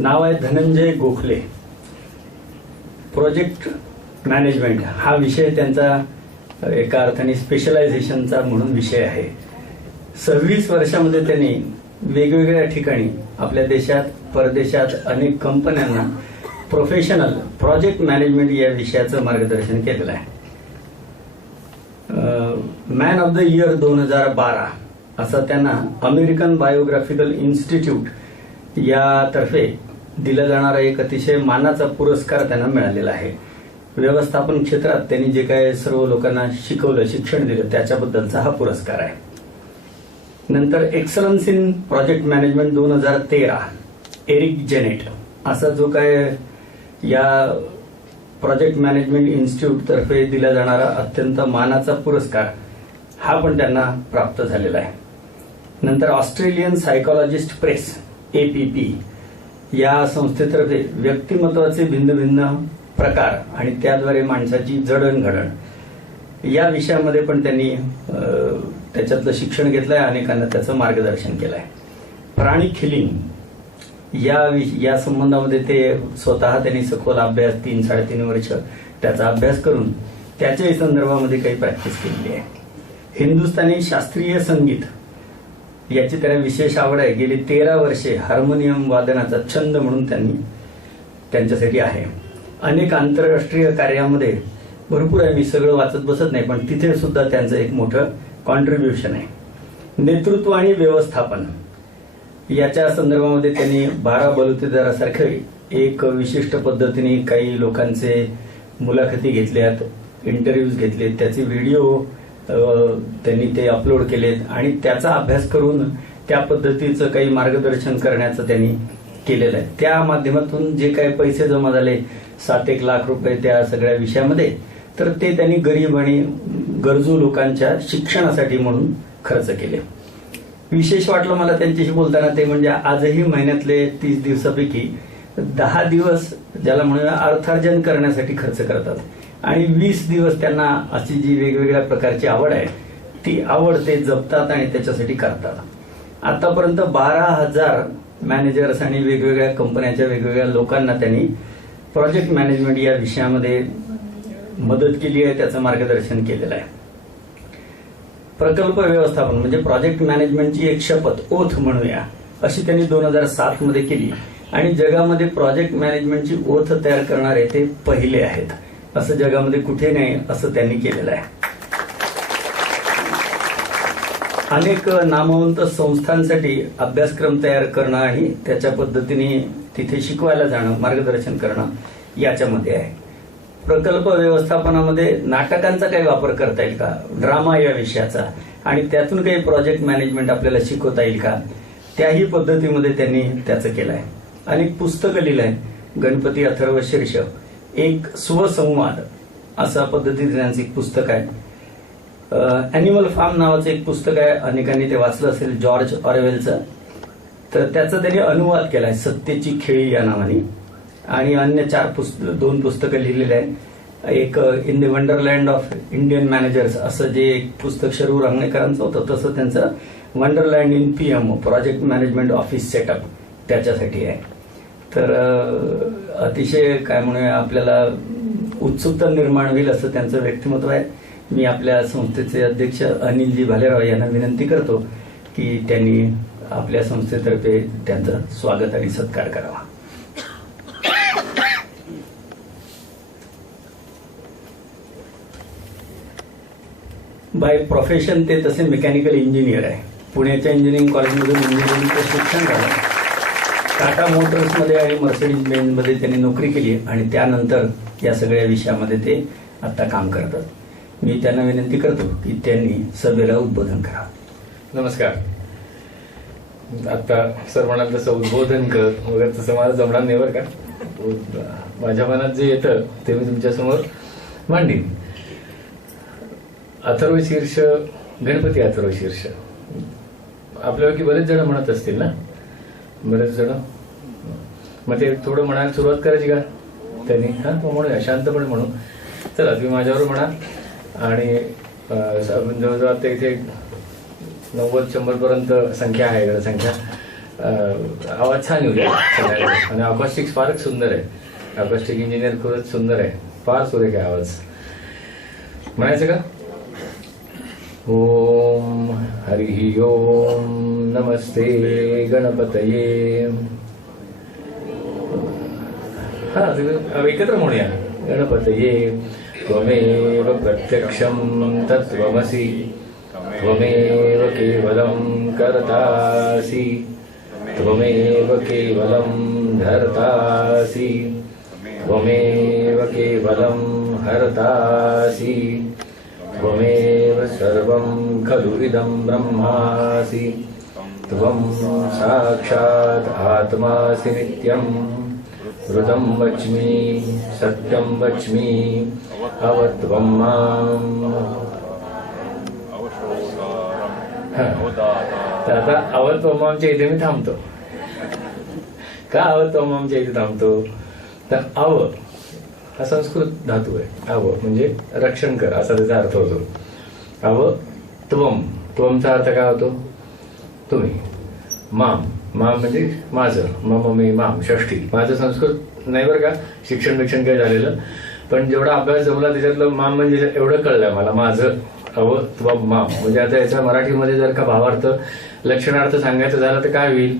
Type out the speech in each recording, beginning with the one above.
नाव आहे Dhananjay Gokhale. Project management हा विषय त्यांचा एका अर्थाने स्पेशलायझेशनचा म्हणून विषय आहे. 26 वर्षामध्ये त्यांनी वेगवेगळ्या ठिकाणी आपल्या देशात परदेशात अनेक कंपन्यांना प्रोफेशनल प्रोजेक्ट मॅनेजमेंट या विषयाचं मार्गदर्शन केलेलं आहे. मॅन ऑफ द इयर 2012 असा त्यांना अमेरिकन बायोग्राफिकल इन्स्टिट्यूट यातर्फे दिला जाणारा एक अतिशय मानाचा पुरस्कार त्यांना मिळालेला आहे. व्यवस्थापन क्षेत्रात त्यांनी जे काय सर्व लोकांना शिकवलं, शिक्षण दिलं त्याच्याबद्दलचा हा पुरस्कार आहे. नंतर excellence in project management 2013 Eric Janet असा जो काय या प्रोजेक्ट मॅनेजमेंट इन्स्टिट्यूट तर्फे दिला जाणारा अत्यंत मानाचा पुरस्कार हा पण त्यांना प्राप्त झालेला आहे. नंतर ऑस्ट्रेलियन सायकोलॉजिस्ट प्रेस APP या संस्थेतर्फे व्यक्तिमत्वाचे भिन्न भिन्न प्रकार आणि त्याद्वारे माणसाची जडणघडण या विषयामध्ये पण त्यांनी त्याच्यातलं शिक्षण घेतलंय, अनेकांना त्याचं मार्गदर्शन केलंय. प्राणी खिलिंग या संबंधामध्ये ते स्वतः त्यांनी सखोल अभ्यास 3-3.5 वर्ष त्याचा अभ्यास करून त्याच्याही संदर्भामध्ये काही प्रॅक्टिस केलेली आहे. हिंदुस्थानी शास्त्रीय संगीत याची त्यांना विशेष आवड आहे. गेली 13 वर्षे हार्मोनियम वादनाचा छंद म्हणून त्यांनी त्यांच्यासाठी आहे. अनेक आंतरराष्ट्रीय कार्यामध्ये भरपूर आहे, मी सगळं वाचत बसत नाही, पण तिथे सुद्धा त्यांचं एक मोठं कॉन्ट्रीब्युशन आहे. नेतृत्व आणि व्यवस्थापन याच्या संदर्भामध्ये त्यांनी 12 बलुतेदारासारखे एक विशिष्ट पद्धतीने काही लोकांचे मुलाखती घेतल्यात, इंटरव्ह्यूज घेतलेत, त्याचे व्हिडिओ त्यांनी ते अपलोड केलेत आणि त्याचा अभ्यास करून त्या पद्धतीचं काही मार्गदर्शन करण्याचं त्यांनी केलेलं आहे. त्या माध्यमातून जे काही पैसे जमा झाले 7-1 लाख रुपये त्या सगळ्या विषयामध्ये, तर ते त्यांनी गरीब आणि गरजू लोकांच्या शिक्षणासाठी म्हणून खर्च केले. विशेष वाटलं मला त्यांच्याशी बोलताना ते म्हणजे आजही महिन्यातले 30 दिवसापैकी 10 दिवस ज्याला म्हणूया अर्थार्जन करण्यासाठी खर्च करतात आणि 20 दिवस त्यांना अशी जी वेगवेगळ्या प्रकारची आवड आहे ती आवड ते जपतात आणि त्याच्यासाठी करतात. आतापर्यंत 12,000 मॅनेजर्स आणि वेगवेगळ्या कंपन्यांच्या वेगवेगळ्या लोकांना त्यांनी प्रोजेक्ट मॅनेजमेंट या विषयामध्ये मदत केली आहे, त्याचं मार्गदर्शन केलेलं आहे. प्रकल्प व्यवस्थापन म्हणजे प्रोजेक्ट मॅनेजमेंटची एक शपथ, ओथ म्हणूया, अशी त्यांनी 2007 मध्ये केली आणि जगामध्ये प्रोजेक्ट मॅनेजमेंटची ओथ तयार करणारे ते पहिले आहेत. असं जगामध्ये कुठे नाही असं त्यांनी केलेलं आहे. अनेक नामवंत संस्थांसाठी अभ्यासक्रम तयार करणं आणि त्याच्या पद्धतीने तिथे शिकवायला जाणं, मार्गदर्शन करणं याच्यामध्ये आहे. प्रकल्प व्यवस्थापनामध्ये नाटकांचा काही वापर करता येईल का, ड्रामा या विषयाचा, आणि त्यातून काही प्रोजेक्ट मॅनेजमेंट आपल्याला शिकवता येईल का, त्याही पद्धतीमध्ये त्यांनी त्याचं केलं आहे. अनेक पुस्तकं लिहिलं आहे. गणपती अथर्व शीर्ष एक स्वसंवाद असा पद्धतीने त्यांचं एक पुस्तक आहे. अॅनिमल फार्म नावाचं एक पुस्तक आहे, अनेकांनी ते वाचलं असेल, जॉर्ज ऑरवेलचं. तर त्याचा त्यांनी अनुवाद केलाय सत्तेची खेळी या नावाने. आणि अन्य 2 पुस्तकं लिहिलेली आहे. एक in the wonderland of Indian managers असं जे एक पुस्तक शरूर अंगणेकरांचं होतं, तसं त्यांचं wonderland in PMO project management office setup त्याच्यासाठी आहे. तर अतिशय काय म्हणूया आपल्याला उत्सुकता निर्माण होईल असं त्यांचं व्यक्तिमत्व आहे. मी आपल्या संस्थेचे अध्यक्ष अनिलजी भालेराव यांना विनंती करतो की त्यांनी आपल्या संस्थेतर्फे त्यांचं स्वागत आणि सत्कार करावा. बाय प्रोफेशन ते तसे मेकॅनिकल इंजिनियर आहे. पुण्याच्या इंजिनिअरिंग कॉलेजमधून इंजिनिअरिंगचं शिक्षण झालं. टाटा मोटर्समध्ये आणि मर्सिडीज बेंझमध्ये त्यांनी नोकरी केली आणि त्यानंतर या सगळ्या विषयामध्ये ते आता काम करतात. मी त्यांना विनंती करतो की त्यांनी सभेला उद्बोधन करावं. नमस्कार. आता सर म्हणाल तसं उद्बोधन कर वगैरे तसं मला जमणार नाही बरं का. माझ्या मनात जे येतं ते मी तुमच्यासमोर मांडीन. अथर्व शीर्ष, गणपती अथर्व शीर्ष आपल्यापैकी बरेच जण म्हणत असतील ना, बरेच जण. मग ते थोडं म्हणायला सुरुवात करायची का त्यांनी? हा, तो म्हणूया शांतपणे म्हणू. चला तुम्ही माझ्यावर म्हणा. आणि जवळजवळ आता इथे 90-100 पर्यंत संख्या आहे, संख्या. आवाज छान येऊ द्या सगळ्यांना. आणि अकॉस्टिक्स फारच सुंदर आहे. अकॉस्टिक इंजिनियर खूपच सुंदर आहे. फार सुरेख आहे आवाज. म्हणायचं का? ओम हरी ओम नमस्ते गणपतये. हा एकत्र म्हणूया. गणपतये त्वमेव प्रत्यक्षं तत्त्वमसि त्वमेव केवलं कर्तासि त्वमेव केवलं धर्तासि त्वमेव केवलं हर्तासि त्वमेव सर्वं खलु इदं ब्रह्मासि त्वं साक्षात् आत्मासि नित्यं ऋतं वच्मि सत्यं वच्मि अवत्वं माम्. तर आता अवत्वमामच्या इथे मी थांबतो. का अवत्वमामच्या इथे थांबतो? तर अव हा संस्कृत धातू आहे. अव म्हणजे रक्षण कर असा त्याचा अर्थ होतो. अव त्वम, त्वमचा अर्थ काय होतो? तुम्ही. माम, माम म्हणजे माझं. मम मे माम षष्ठी. माझं संस्कृत नाही बरं का, शिक्षण काय झालेलं, पण जेवढा अभ्यास जमला त्याच्यातलं माम म्हणजे एवढं कळलंय मला. माझं अव त्वम माम म्हणजे आता याचा मराठीमध्ये जर का भावार्थ लक्षणार्थ सांगायचं झालं तर काय होईल?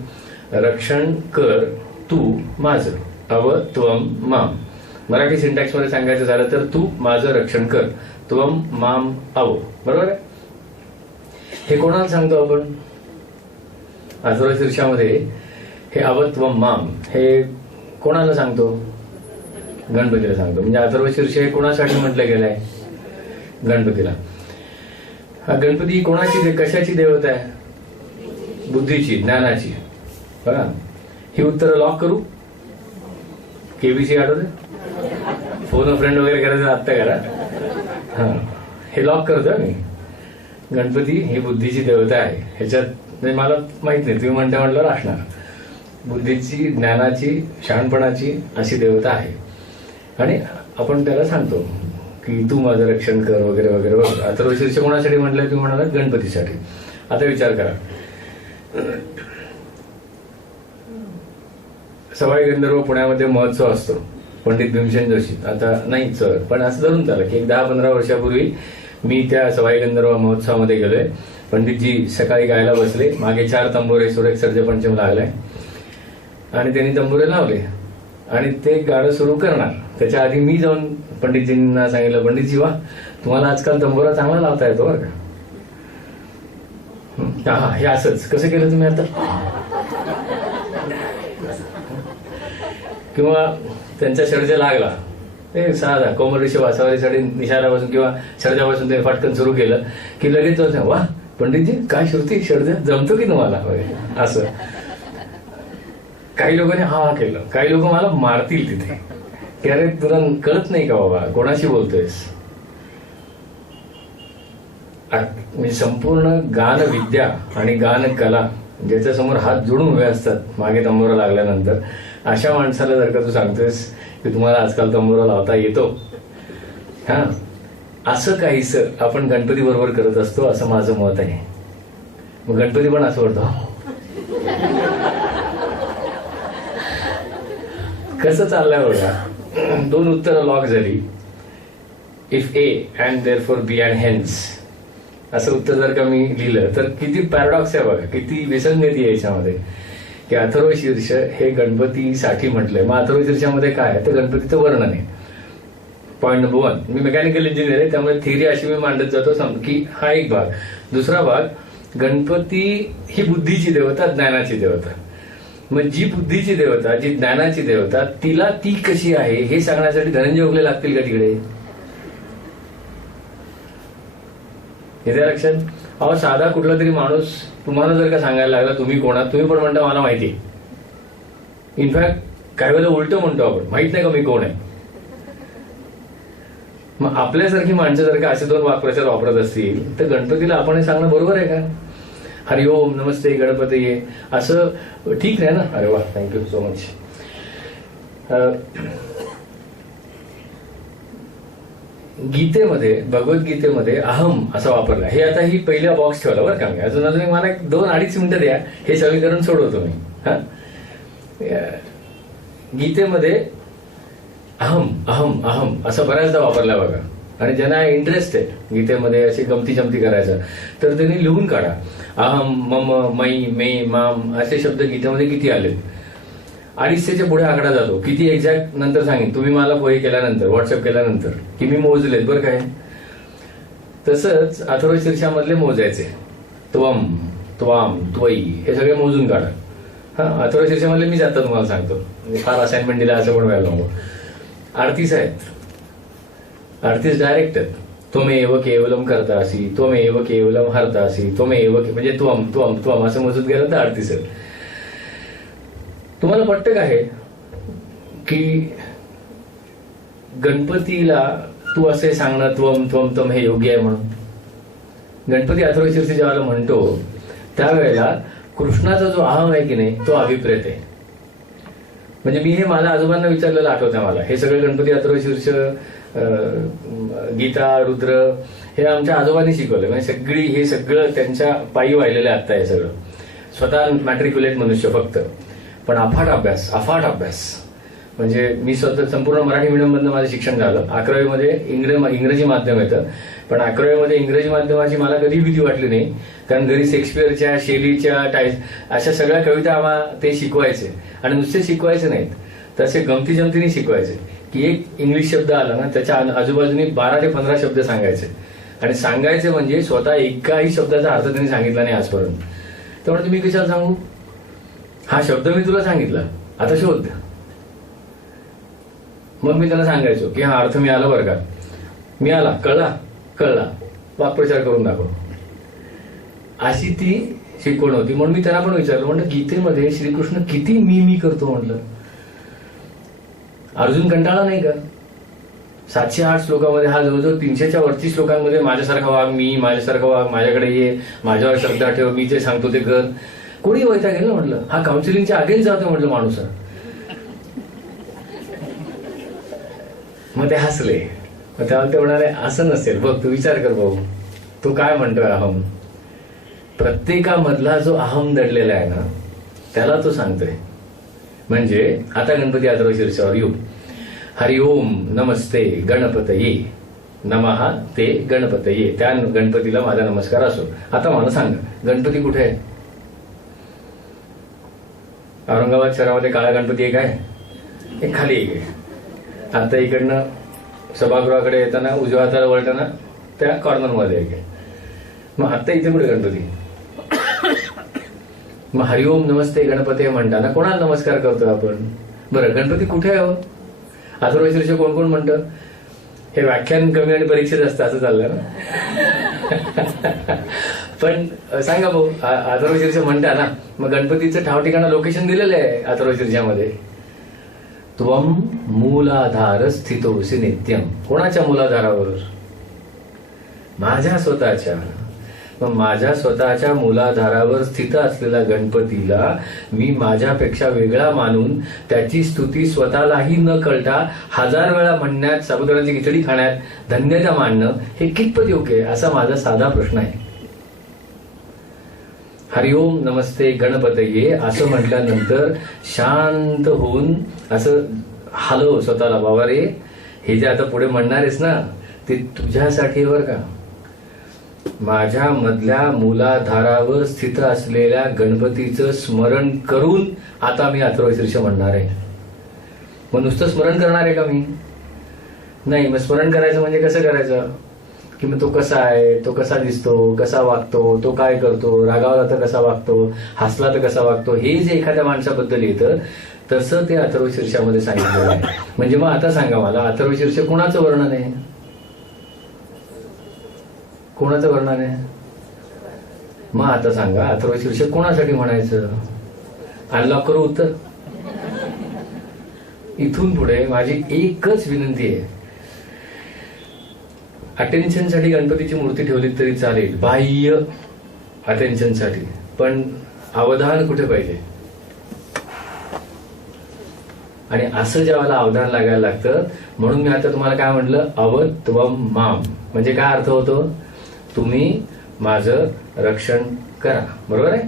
रक्षण कर तू माझं. अव त्वम माम. मराठी सिंटॅक्स मध्ये सांगायचं झालं तर तू माझं रक्षण कर. त्वम माम अव. बरोबर आहे? हे कोणाला सांगतो आपण? अथर्व शीर्षामध्ये हे अवत्वम माम हे कोणाला सांगतो? गणपतीला सांगतो. म्हणजे अथर्व शीर्ष हे कोणासाठी म्हटलं गेलंय? गणपतीला. हा गणपती कोणाची कशाची देवता आहे? बुद्धीची, ज्ञानाची. बघा ही उत्तरं लॉक करू. केबीसी आठवते? फोन फ्रेंड वगैरे करायचं आत्ता करा. हा हे लॉक करतो मी. गणपती ही बुद्धीची देवता आहे. ह्याच्यात म्हणजे मला माहित नाही, तुम्ही म्हटल्यावर असणार. बुद्धीची, ज्ञानाची, शहाणपणाची अशी देवता आहे. आणि आपण त्याला सांगतो की तू माझं रक्षण कर वगैरे वगैरे वगैरे. अथर्व शीर्ष कोणासाठी म्हटलंय? तुम्ही म्हणाला गणपतीसाठी. आता विचार करा. सवाई गंधर्व पुण्यामध्ये महोत्सव असतो. पंडित भीमसेन जोशी आता नाही सर, पण असं धरून चाललं की 10-15 वर्षापूर्वी मी त्या सवाई गंधर्व महोत्सवामध्ये गेलोय. पंडितजी सकाळी गायला बसले. मागे 4 तंबोरे सुरेख सर्जपंचम लागलाय आणि त्यांनी तंबोरे लावले आणि ते गाणं सुरू करणार. त्याच्या आधी मी जाऊन पंडितजींना सांगितलं, पंडितजी वा, तुम्हाला आजकाल तंबोरा चांगला लावता येतो बरं का. हा हे असंच कसं केलं तुम्ही आता? किंवा त्यांचा सर्ज लागला, ते साधा कोमल वासावारीसाठी निशारापासून किंवा सर्जापासून ते फाटकन सुरू केलं की लगेच वा पंडितजी काय श्रुती सर्ज जमतो की तुम्हाला वगैरे असं. काही लोकांनी हा केलं. काही लोक मला मारतील तिथे की अरे तुला कळत नाही का बाबा कोणाशी बोलतोयस. म्हणजे संपूर्ण गान विद्या आणि गान कला ज्याच्या समोर हात जोडून उभे असतात मागे तंबोरा लागल्यानंतर, अशा माणसाला जर का तू सांगतोयस की तुम्हाला आजकाल तंबोरा लावता येतो, हा असं काहीच आपण गणपती बरोबर करत असतो असं माझं मत आहे. मग गणपती पण असं वाटतो. कसं चाललंय बघा. 2 उत्तरं लॉक झाली. If A and therefore B and hence असं उत्तर जर का मी लिहिलं तर किती पॅराडॉक्स आहे बघा, किती विसंगती आहे याच्यामध्ये. की अथर्व शीर्ष हे गणपतीसाठी म्हटलंय. मग अथर्व शीर्षामध्ये काय आहे? तर गणपतीचं वर्णन आहे. Point number 1. मी मेकॅनिकल इंजिनियर आहे त्यामुळे थिअरी अशी मी मांडत जातो की हा एक भाग. दुसरा भाग, गणपती ही बुद्धीची देवता, ज्ञानाची देवता. मग जी बुद्धीची देवता, जी ज्ञानाची देवता, तिला ती कशी आहे हे सांगण्यासाठी धनंजय उगले लागतील का तिकडे? येत्या लक्षात? अहो साधा कुठला तरी माणूस तुम्हाला जर का सांगायला लागला तुम्ही कोणा, तुम्ही पण म्हणता मला माहिती. इनफॅक्ट काही वेळेला उलट म्हणतो आपण, माहित नाही का मी कोण आहे. मग आपल्यासारखी माणसं जर का असे 2 वाक्प्रचार वापरत असतील तर गणपतीला आपण हे सांगणं बरोबर आहे का? हरिओम नमस्ते गणपती असं ठीक नाही ना. अरे वा, थँक्यू सो मच. गीतेमध्ये, भगवद्गीतेमध्ये अहम असा वापरला. हे आता ही पहिला बॉक्स ठेवला बरं का मी. अजून मला 2-2.5 मिनिटं द्या, हे समीकरण सोडवतो मी. हा, गीतेमध्ये अहम अहम अहम असा बऱ्याचदा वापरला बघा. आणि ज्यांना इंटरेस्ट आहे गीतेमध्ये अशी गमती जमती करायचं, तर त्यांनी लिहून काढा. अहम, मम, मै, मे, माम असे शब्द गीतेमध्ये किती आले. 250च्या पुढे आकडा जातो. किती एक्झॅक्ट नंतर सांगेन, तुम्ही मला पोहे केल्यानंतर, व्हॉट्सअप केल्यानंतर, की मी मोजलेत बरं काय. तसंच अथर्वशीर्षामधले मोजायचे. त्वम, त्वाम, त्वई हे सगळे मोजून काढा. हा, अथर्वशीर्षामधले मी जाता तुम्हाला सांगतो, म्हणजे फार असाइनमेंट दिला असं पण व्हायला नको. 38 आहेत. 38 डायरेक्ट आहेत. त्वमेव केवलम कर्तासी, त्वमेव केवलम हर्तासी, त्वमेव म्हणजे त्वम त्वम त्वम असं मोजत गेलं तर 38 आहेत. तुम्हाला पटतं का हे, की गणपतीला तू असे सांगणं त्वम त्वम त्वम हे योग्य आहे म्हणून? गणपती अथर्वशीर्ष जेव्हा म्हणतो त्यावेळेला कृष्णाचा जो अहम आहे की नाही तो अभिप्रेत आहे. म्हणजे मी हे माझ्या आजोबांना विचारलेलं आठवतं मला. हे सगळं गणपती अथर्वशीर्ष, गीता, रुद्र हे आमच्या आजोबांनी शिकवलं. म्हणजे सगळी हे सगळं त्यांच्या पायी वाहिलेलं आता हे सगळं. स्वतः मॅट्रिक्युलेट मनुष्य फक्त, पण अफाट अभ्यास. म्हणजे मी स्वतः संपूर्ण मराठी मीडियम मधनं माझं शिक्षण झालं. 11वीमध्ये इंग्रजी माध्यम येतं, पण 11वीमध्ये इंग्रजी माध्यमाची मला कधी भीती वाटली नाही. कारण घरी शेक्सपियरच्या, शेलीच्या, अशा सगळ्या कविता आम्हाला ते शिकवायचे. आणि नुसते शिकवायचे नाहीत, तसे गमती जमतीने शिकवायचे. की एक इंग्लिश शब्द आला ना त्याच्या आजूबाजूने 12 ते 15 शब्द सांगायचे. आणि सांगायचे म्हणजे स्वतः एकाही शब्दाचा अर्थ त्यांनी सांगितला नाही आजपर्यंत. त्यामुळे तुम्ही कशाला सांगू, हा शब्द मी तुला सांगितला, आता शोध. मग मी त्यांना सांगायचो की हा अर्थ मिळाला बरं का, मिळाला, कळला, वाक्प्रचार करून दाखव. अशी ती शिकवण होती. म्हणून मी त्यांना पण विचारलं, म्हणलं गीतेमध्ये श्रीकृष्ण किती मी करतो म्हटलं. अर्जुन कंटाळा नाही का? 708 श्लोकामध्ये हा जवळजवळ 300च्या वरती श्लोकांमध्ये माझ्यासारखा वाग, माझ्यासारखा वाग, माझ्याकडे ये, माझ्यावर श्रद्धा ठेव, मी जे सांगतो ते कर. कोणी वैताग गेलं म्हटलं. हा काउन्सिलिंगच्या अगेन्स्ट जातो म्हटलं माणूस. मग ते हसले. मग त्याला ते म्हणाले असं नसेल बघ, तू विचार कर भाऊ, तू काय म्हणतोय अहम. प्रत्येकामधला जो अहम दडलेला आहे ना त्याला तो सांगतोय. म्हणजे आता गणपती अथर्वशीर्षावर येऊ. हरिओम नमस्ते गणपतये नमः ते गणपतये, त्या गणपतीला माझा नमस्कार असो. आता मला सांग, गणपती कुठे आहे? औरंगाबाद शहरामध्ये काळा गणपती एक आहे, एक खाली एक आहे. आता इकडनं सभागृहाकडे येताना उजव्या हाताला वळताना त्या कॉर्नरमध्ये एक आहे. मग आता इथे कुठे गणपती? मग हरिओम नमस्ते गणपती म्हणताना कोणाला नमस्कार करतो आपण? बरं, गणपती कुठे आहे? अथर्वशीर्ष कोण कोण म्हणतं? हे व्याख्यान कमी आणि परीक्षेत असतं असं चाललंय ना. पण सांगा भाऊ, अथर्वशीर्ष म्हणता ना, मग गणपतीचं ठाव ठिकाणा लोकेशन दिलेलं आहे अथर्वशीर्षामध्ये. त्वम मूलाधार स्थितोसी नित्यम. कोणाच्या मूलाधारावर? माझ्या स्वतःच्या. मग माझ्या स्वतःच्या मूलाधारावर स्थित असलेल्या गणपतीला मी माझ्यापेक्षा वेगळा मानून त्याची स्तुती स्वतःलाही न कळता 1000 वेळा म्हणण्यात, साबुदाण्याची खिचडी खाण्यात धन्यता मानणं हे कितपत योग्य आहे, असा माझा साधा प्रश्न आहे. हरिओम नमस्ते गणपतये असं म्हटल्यानंतर शांत होऊन असं हलव स्वतःला, बाबा रे हे जे आता पुढे म्हणणार आहेस ना ते तुझ्यासाठी बरं का. माझ्या मधल्या मूलाधारावर स्थित असलेल्या गणपतीचं स्मरण करून आता मी अथर्वशीर्ष म्हणणार आहे. मग नुसतं स्मरण करणार आहे का मी? नाही. मग स्मरण करायचं म्हणजे कसं करायचं? की मग तो कसा आहे, तो कसा दिसतो, कसा वागतो, तो काय करतो, रागावला तर कसा वागतो, हसला तर कसा वागतो, हे जे एखाद्या माणसाबद्दल येतं तसं ते अथर्वशीर्षामध्ये सांगितलेलं आहे. म्हणजे मग आता सांगा मला, अथर्वशीर्ष कोणाचं वर्णन आहे? कोणाचं वर्णन आहे? मग आता सांगा, अथर्वशीर्ष कोणासाठी म्हणायचं? अनलॉक करू उत्तर. इथून पुढे माझी एकच विनंती आहे, अटेन्शनसाठी गणपतीची मूर्ती ठेवली तरी चालेल, बाह्य अटेन्शनसाठी, पण अवधान कुठे पाहिजे? आणि असं ज्यावेळेला अवधान लागायला लागतं, म्हणून मी आता तुम्हाला काय म्हटलं, अवत्वम माम म्हणजे काय अर्थ होतो, तुम्ही माझं रक्षण करा. बरोबर आहे.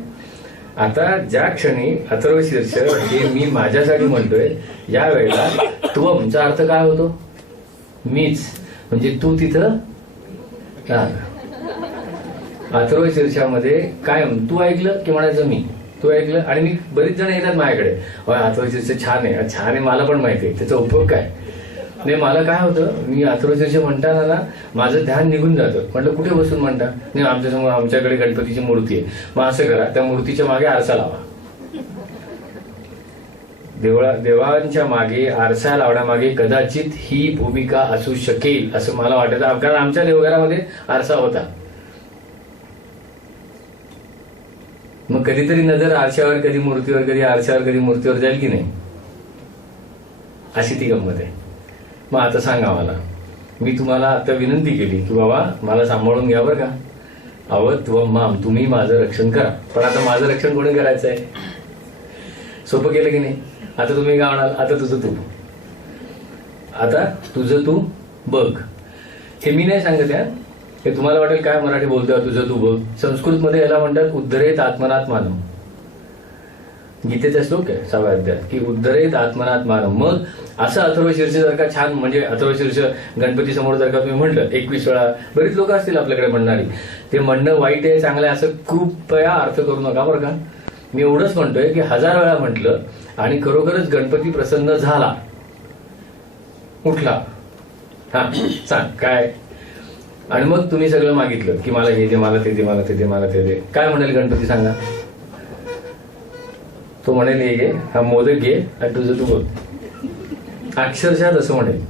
आता ज्या क्षणी अथर्वशीर्ष हे मी माझ्यासाठी म्हणतोय, या वेळेला त्वमचा अर्थ काय होतो, मीच, म्हणजे तू तिथं अथर्वशीर्षामध्ये काय तू ऐकलं की म्हणायचं मी, तू ऐकलं. आणि मी बरीच जण येतात माझ्याकडे, अथर्वशीर्ष छान आहे, छान आहे, मला पण माहिती आहे त्याचा उपयोग काय. नाही मला काय होतं, मी अथर्वशीर्ष म्हणताना ना माझं ध्यान निघून जातं. म्हटलं कुठे बसून म्हणता, नाही आमच्यासमोर आमच्याकडे गणपतीची मूर्ती आहे, मग असं करा त्या मूर्तीच्या मागे आरसा लावा. देवांच्या मागे आरसा लावण्यामागे कदाचित ही भूमिका असू शकेल असं मला वाटायचं, कारण आमच्या देवघरामध्ये आरसा होता. मग कधीतरी नजर आरशावर, कधी मूर्तीवर, कधी आरशावर, कधी मूर्तीवर जाईल की नाही, अशी ती गंमत आहे. मग आता सांगा मला, मी तुम्हाला आता विनंती केली की बाबा मला सांभाळून घ्या बरं का, अवत्वम माम, तुम्ही माझं रक्षण करा. पण आता माझं रक्षण कोणी करायचं आहे, सोपं केलं की नाही. आता तुम्ही काय म्हणाल, आता तुझं तू, आता तुझं तू बघ. हे मी नाही सांगत आहे, हे तुम्हाला वाटेल काय मराठी बोलतोय तुझं तू बघ. संस्कृतमध्ये याला म्हणतात उद्धरेत आत्मनात्मानम. गीतेचा श्लोक आहे 6व्या अध्यायात की उद्धरेत आत्मनात्मानम. मग असं अथर्वशीर्ष जर का छान, म्हणजे अथर्वशीर्ष गणपती समोर जर का तुम्ही म्हणलं 21 वेळा, बरीच लोक असतील आपल्याकडे म्हणणारी, ते म्हणणं वाईट आहे चांगलं आहे असं कृपया अर्थ करू नका बरं का. मी एवढंच म्हणतोय की 1000 वेळा म्हटलं आणि खरोखरच गणपती प्रसन्न झाला, उठला, हा सांग काय, आणि मग तुम्ही सगळं मागितलं की मला हे दे, मला ते दे, मला ते दे, मला ते दे, काय म्हणेल गणपती सांगा. तो म्हणेल हे घे, हा मोदक घे आणि तुझं तू बघ. अक्षरशः असं म्हणेल.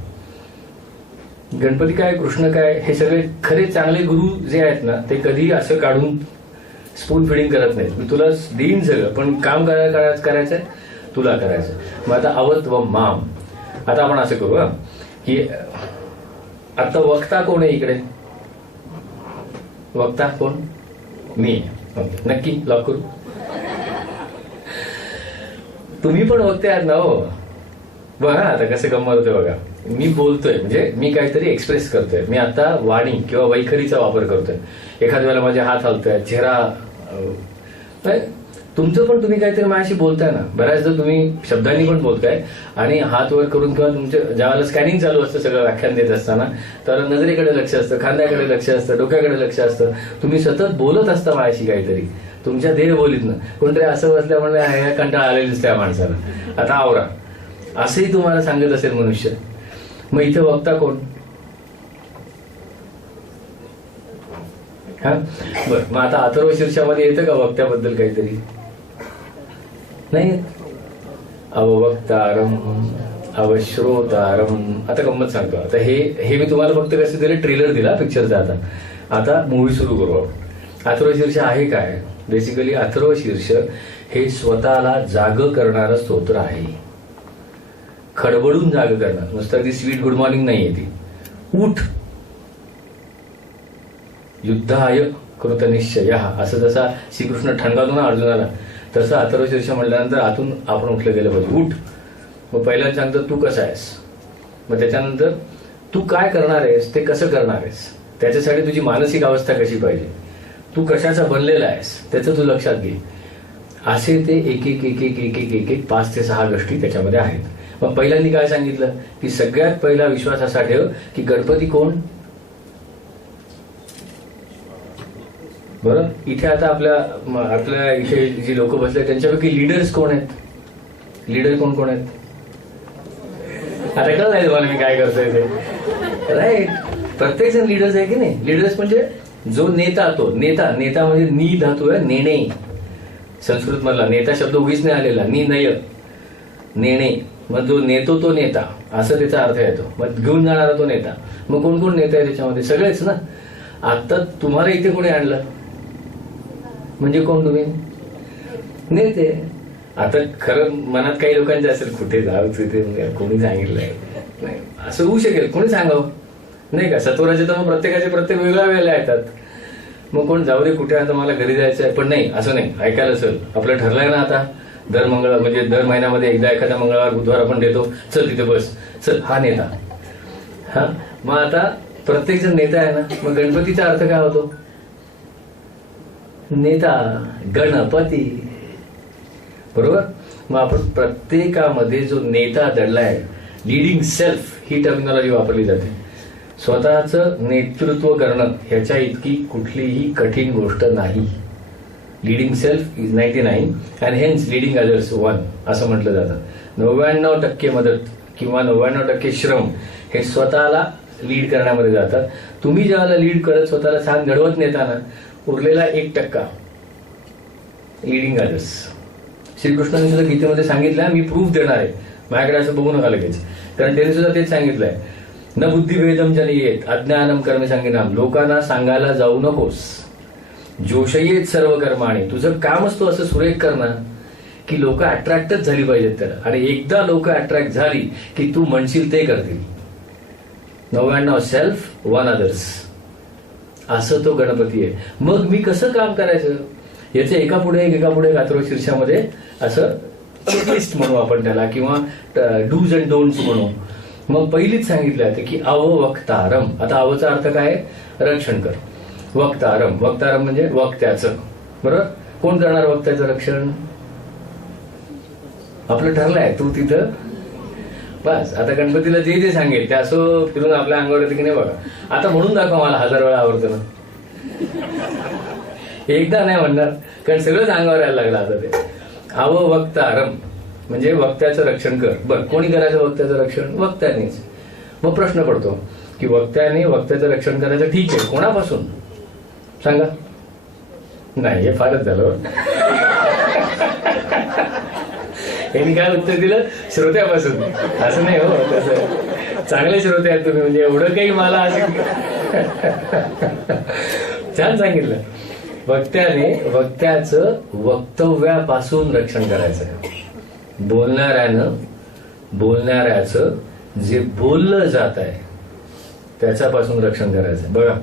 गणपती काय, कृष्ण काय, हे सगळे खरे चांगले गुरु जे आहेत ना, ते कधी असं काढून स्पून फिडिंग करत नाहीत. मी तुला देईन सगळं, पण काम करायचंय तुला करायचं. मग आता अवत्वम माम. आता आपण असं करू की आता वक्ता कोण आहे इकडे, वक्ता कोण, मी. नक्की लॉक करू. तुम्ही पण वक्ते आहात ना हो. बघा आता कसं गंमत होते बघा. मी बोलतोय म्हणजे मी काहीतरी एक्सप्रेस करतोय, मी आता वाणी किंवा वैखरीचा वापर करतोय. एखाद्या वेळेला माझे हात हलतोय, चेहरा, तुमचं पण तुम्ही काहीतरी माझ्याशी बोलताय ना. बऱ्याचदा तुम्ही शब्दांनी पण बोलताय आणि हात वर करून किंवा तुमच्या ज्यावेळेला स्कॅनिंग चालू असतं सगळं व्याख्यान देत असताना, तर नजरेकडे लक्ष असतं, खांद्याकडे लक्ष असतं, डोक्याकडे लक्ष असतं. तुम्ही सतत बोलत असता माझ्याशी काहीतरी तुमच्या देह बोलीतनं. कोणतरी असं बसल्यामुळे कंटाळा आलेलीच त्या माणसाला, आता आवरा, असंही तुम्हाला सांगत असेल मनुष्य. मग इथे वक्ता कोण, हा बरं. मग आता अथर्वशीर्षामध्ये येतं का वक्त्याबद्दल काहीतरी, नाही येत. अववक्तारम अवश्रोतारम. आता गंमत सांगतो. आता हे मी तुम्हाला फक्त कसं दिलं, ट्रेलर दिला पिक्चरचा. आता मूवी सुरू करू आपण. अथर्वशीर्ष आहे काय, बेसिकली अथर्वशीर्ष हे स्वतःला जाग करणारं स्तोत्र आहे. खडबडून जाग करणं, नुसतं ती स्वीट गुड मॉर्निंग नाहीये ती. उठ, युद्धाय कृतनिश्चय, असं जसा श्रीकृष्ण ठणकावतो ना अर्जुनाला, तसं अथर्वशीर्ष म्हटल्यानंतर आतून आपण उठलं गेलं पाहिजे. उठ. मग पहिल्यांदा सांगतं तू कसा आहेस, मग त्याच्यानंतर तू काय करणार आहेस, ते कसं करणार आहेस, त्याच्यासाठी तुझी मानसिक अवस्था कशी पाहिजे, तू कशाचा बनलेला आहेस त्याचं तू लक्षात घे. असे ते एक एक एक एक एक एक एक एक 5 ते 6 गोष्टी त्याच्यामध्ये आहेत. मग पहिल्यांदा काय सांगितलं की सगळ्यात पहिला विश्वास असा ठेव की गणपती कोण. बरं, इथे आता आपल्या इथे जी लोक बसले त्यांच्यापैकी लीडर्स कोण आहेत, लीडर कोण कोण आहेत. आता कळलं नाही तुम्हाला मी काय करतोय ते, राईट. प्रत्येक जण लीडर्स आहे की नाही. लीडर्स म्हणजे जो नेता, तो नेता. नेता म्हणजे नी धातू आहे, नेणे. संस्कृत मधला नेता शब्द उगीच नाही आलेला, नी नय, नेणे. मग जो नेतो तो नेता, असं त्याचा अर्थ येतो. मग घेऊन जाणारा तो नेता. मग कोण कोण नेता आहे त्याच्यामध्ये, सगळेच ना. आता तुम्हाला इथे कोणी आणलं म्हणजे कोण, तुम्ही नेते. आता खरं मनात काही लोकांचे असेल, कुठे जाऊ तिथे, कोणी सांगितलंय, नाही असं होऊ शकेल, कोणी सांगावं नाही का. सत्वराचे तर मग प्रत्येकाचे प्रत्येक वेगळ्या वेळेला येतात. मग कोण जाऊ दे कुठे, आता मला घरी जायचं आहे, पण नाही असं नाही, ऐकायला असेल आपलं ठरलंय ना आता, दर म्हणजे दर महिन्यामध्ये एकदा एखादा मंगळवार बुधवार आपण देतो, चल तिथे बस, चल हा नेता. हा मग आता प्रत्येक जण नेता आहे ना, मग गणपतीचा अर्थ काय होतो? नेता, गणपती, बरोबर. मग आपण प्रत्येकामध्ये जो नेता दडलाय, लिडिंग सेल्फ ही टर्मिनॉलॉजी वापरली जाते. स्वतःचं नेतृत्व करणं ह्याच्या इतकी कुठलीही कठीण गोष्ट नाही. Leading self is 99 and hence leading others 1 असं म्हटलं जातं. 99% मदत किंवा 99% श्रम हे स्वतःला लीड करण्यामध्ये जातात. तुम्ही ज्याला लीड करत स्वतःला छान घडवत नेताना उरलेला 1% लिडिंग अदर्स. श्रीकृष्णाने सुद्धा गीतेमध्ये सांगितलं, मी प्रूफ देणार आहे, माझ्याकडे असं बघू नका लगेच. कारण त्यांनी सुद्धा तेच सांगितलंय, न बुद्धिभेदम जनियेत अज्ञानम कर्म सांगिनाम. लोकांना सांगायला जाऊ नकोस. जोशयेत सर्व कर्माने. तुझं कामच तो असं सुरेख करणं की लोक अट्रॅक्टच झाली पाहिजेत त्याला. आणि एकदा लोक अट्रॅक्ट झाली की तू म्हणशील ते करतील. 99 सेल्फ 1 अदर्स असं तो गणपती आहे. मग मी कसं काम करायचं याचे एका पुढे एक अथर्व शीर्षामध्ये असं लिस्ट म्हणू आपण त्याला, किंवा डूज अँड डोंट्स म्हणू. मग पहिलीच सांगितलं आहे की अववक्तारम. आता अवचा अर्थ काय? रक्षण कर. वक्तारम, वक्तारम म्हणजे वक्त्याचं, बरोबर. कोण करणार वक्त्याचं रक्षण? आपलं ठरलंय, तू तिथं बस. आता गणपतीला जे जे सांगेल ते असं फिरून आपल्या अंगावर येतं की नाही बघा. आता म्हणून दाखवा मला 1000 वेळा आवडतं ना. एकदा नाही म्हणणार, कारण सगळंच अंगावर यायला लागलं आता ते. अववक्तारम म्हणजे वक्त्याचं रक्षण कर. बरं, कोणी करायचं वक्त्याचं रक्षण? वक्त्यानेच. मग प्रश्न पडतो की वक्त्याने वक्त्याचं रक्षण करायचं, ठीक आहे, कोणापासून सांगा? नाही, हे फारच झालं. यांनी काय उत्तर दिलं? श्रोत्यापासून. असं नाही हो, तसं चांगले श्रोते आहेत तुम्ही, म्हणजे एवढं काही मला असं छान सांगितलं. वक्त्याचं वक्तव्यापासून रक्षण करायचं. बोलणाऱ्याचं जे बोललं जात आहे त्याच्यापासून रक्षण करायचं. बघा,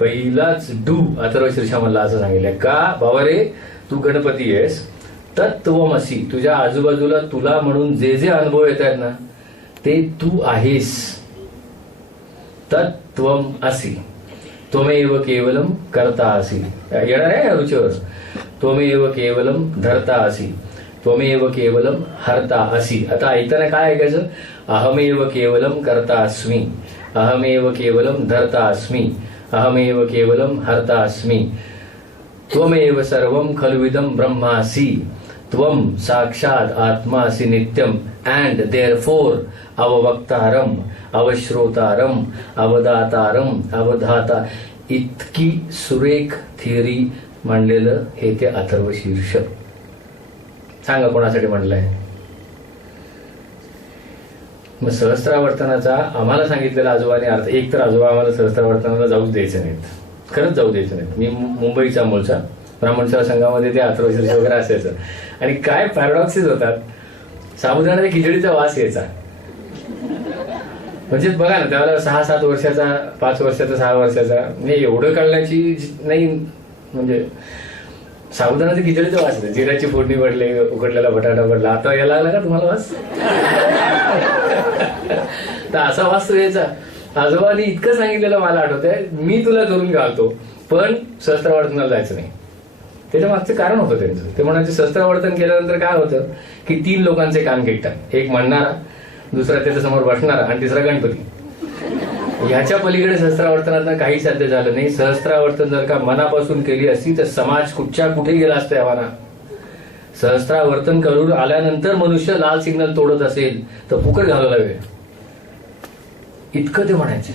पहिलाच डू अथर्व शीर्षामधला असं सांगितलंय का, बाबा रे तू गणपती आहेस, तत्वमसी. तुझ्या आजूबाजूला तुला म्हणून जे जे अनुभव येत आहेत ना ते तू आहेस. तत्वम असी. त्वमेव केवलम करता असी. येणार आहे रुचीवर. त्वमेव केवलम धरता असी. त्वमेव केवलम हरता असी. आता ऐकताना काय ऐकायचं? अहमेव केवलम करता अस्मी. अहमेव केवलम धरता अस्मी. अहमेव केवलम हरता अस्मी. त्वमेव सर्वं खलुविदं ब्रह्मासि. त्वं साक्षात आत्मासि नित्यम. अँड देअरफोर अववक्तारम, अवश्रोतारम, अवदातारम, अवधाता. इतकी सुरेख थिअरी मांडलेलं हे ते अथर्व शीर्ष. सांगा कोणासाठी म्हणलंय? मग सहस्त्रावर्तनाचा आम्हाला सांगितलेला आजोबाने अर्थ, एक तर आजोबा आम्हाला सहस्त्रावर्तनाला जाऊच द्यायचं नाहीत, खरंच जाऊ द्यायचं नाहीत. मी मुंबईचा मूळचा ब्राह्मण सेवा संघामध्ये ते अथर्व शीर्ष वगैरे असायचं. आणि काय पॅराडॉक्सेस होतात. साबुदाण्याच्या खिचडीचा वास यायचा. म्हणजे बघा ना, त्यावेळेला 6-7 वर्षाचा, 5 वर्षाचा, 6 वर्षाचा, म्हणजे एवढं काढण्याची नाही. म्हणजे साबुदाण्याच्या खिचडीचा वास येतो. जिऱ्याची फोडणी पडले, उकडलेला बटाटा पडला. आता यायला लागला का तुम्हाला वास? तर असा वास यायचा. आजोबांनी इतकं सांगितलेलं मला आठवतंय, मी तुला करून घालतो पण सहस्त्रावर्तनाला जायचं नाही. त्याच्या मागचं कारण होतं त्यांचं. ते म्हणायचे सहस्त्रावर्तन केल्यानंतर काय होतं की 3 लोकांचे कान गिळतात. एक म्हणणारा, दुसरा त्याच्या समोर बसणारा आणि तिसरा गणपती. ह्याच्या पलीकडे सहस्त्रावर्तनात काही साध्य झालं नाही. सहस्त्रावर्तन जर का मनापासून केली असती तर समाज कुठे गेला असता यावाना. सहस्त्रावर्तन करून आल्यानंतर मनुष्य लाल सिग्नल तोडत असेल तर फुकट घालवला वेळ, इतकं ते म्हणायचे.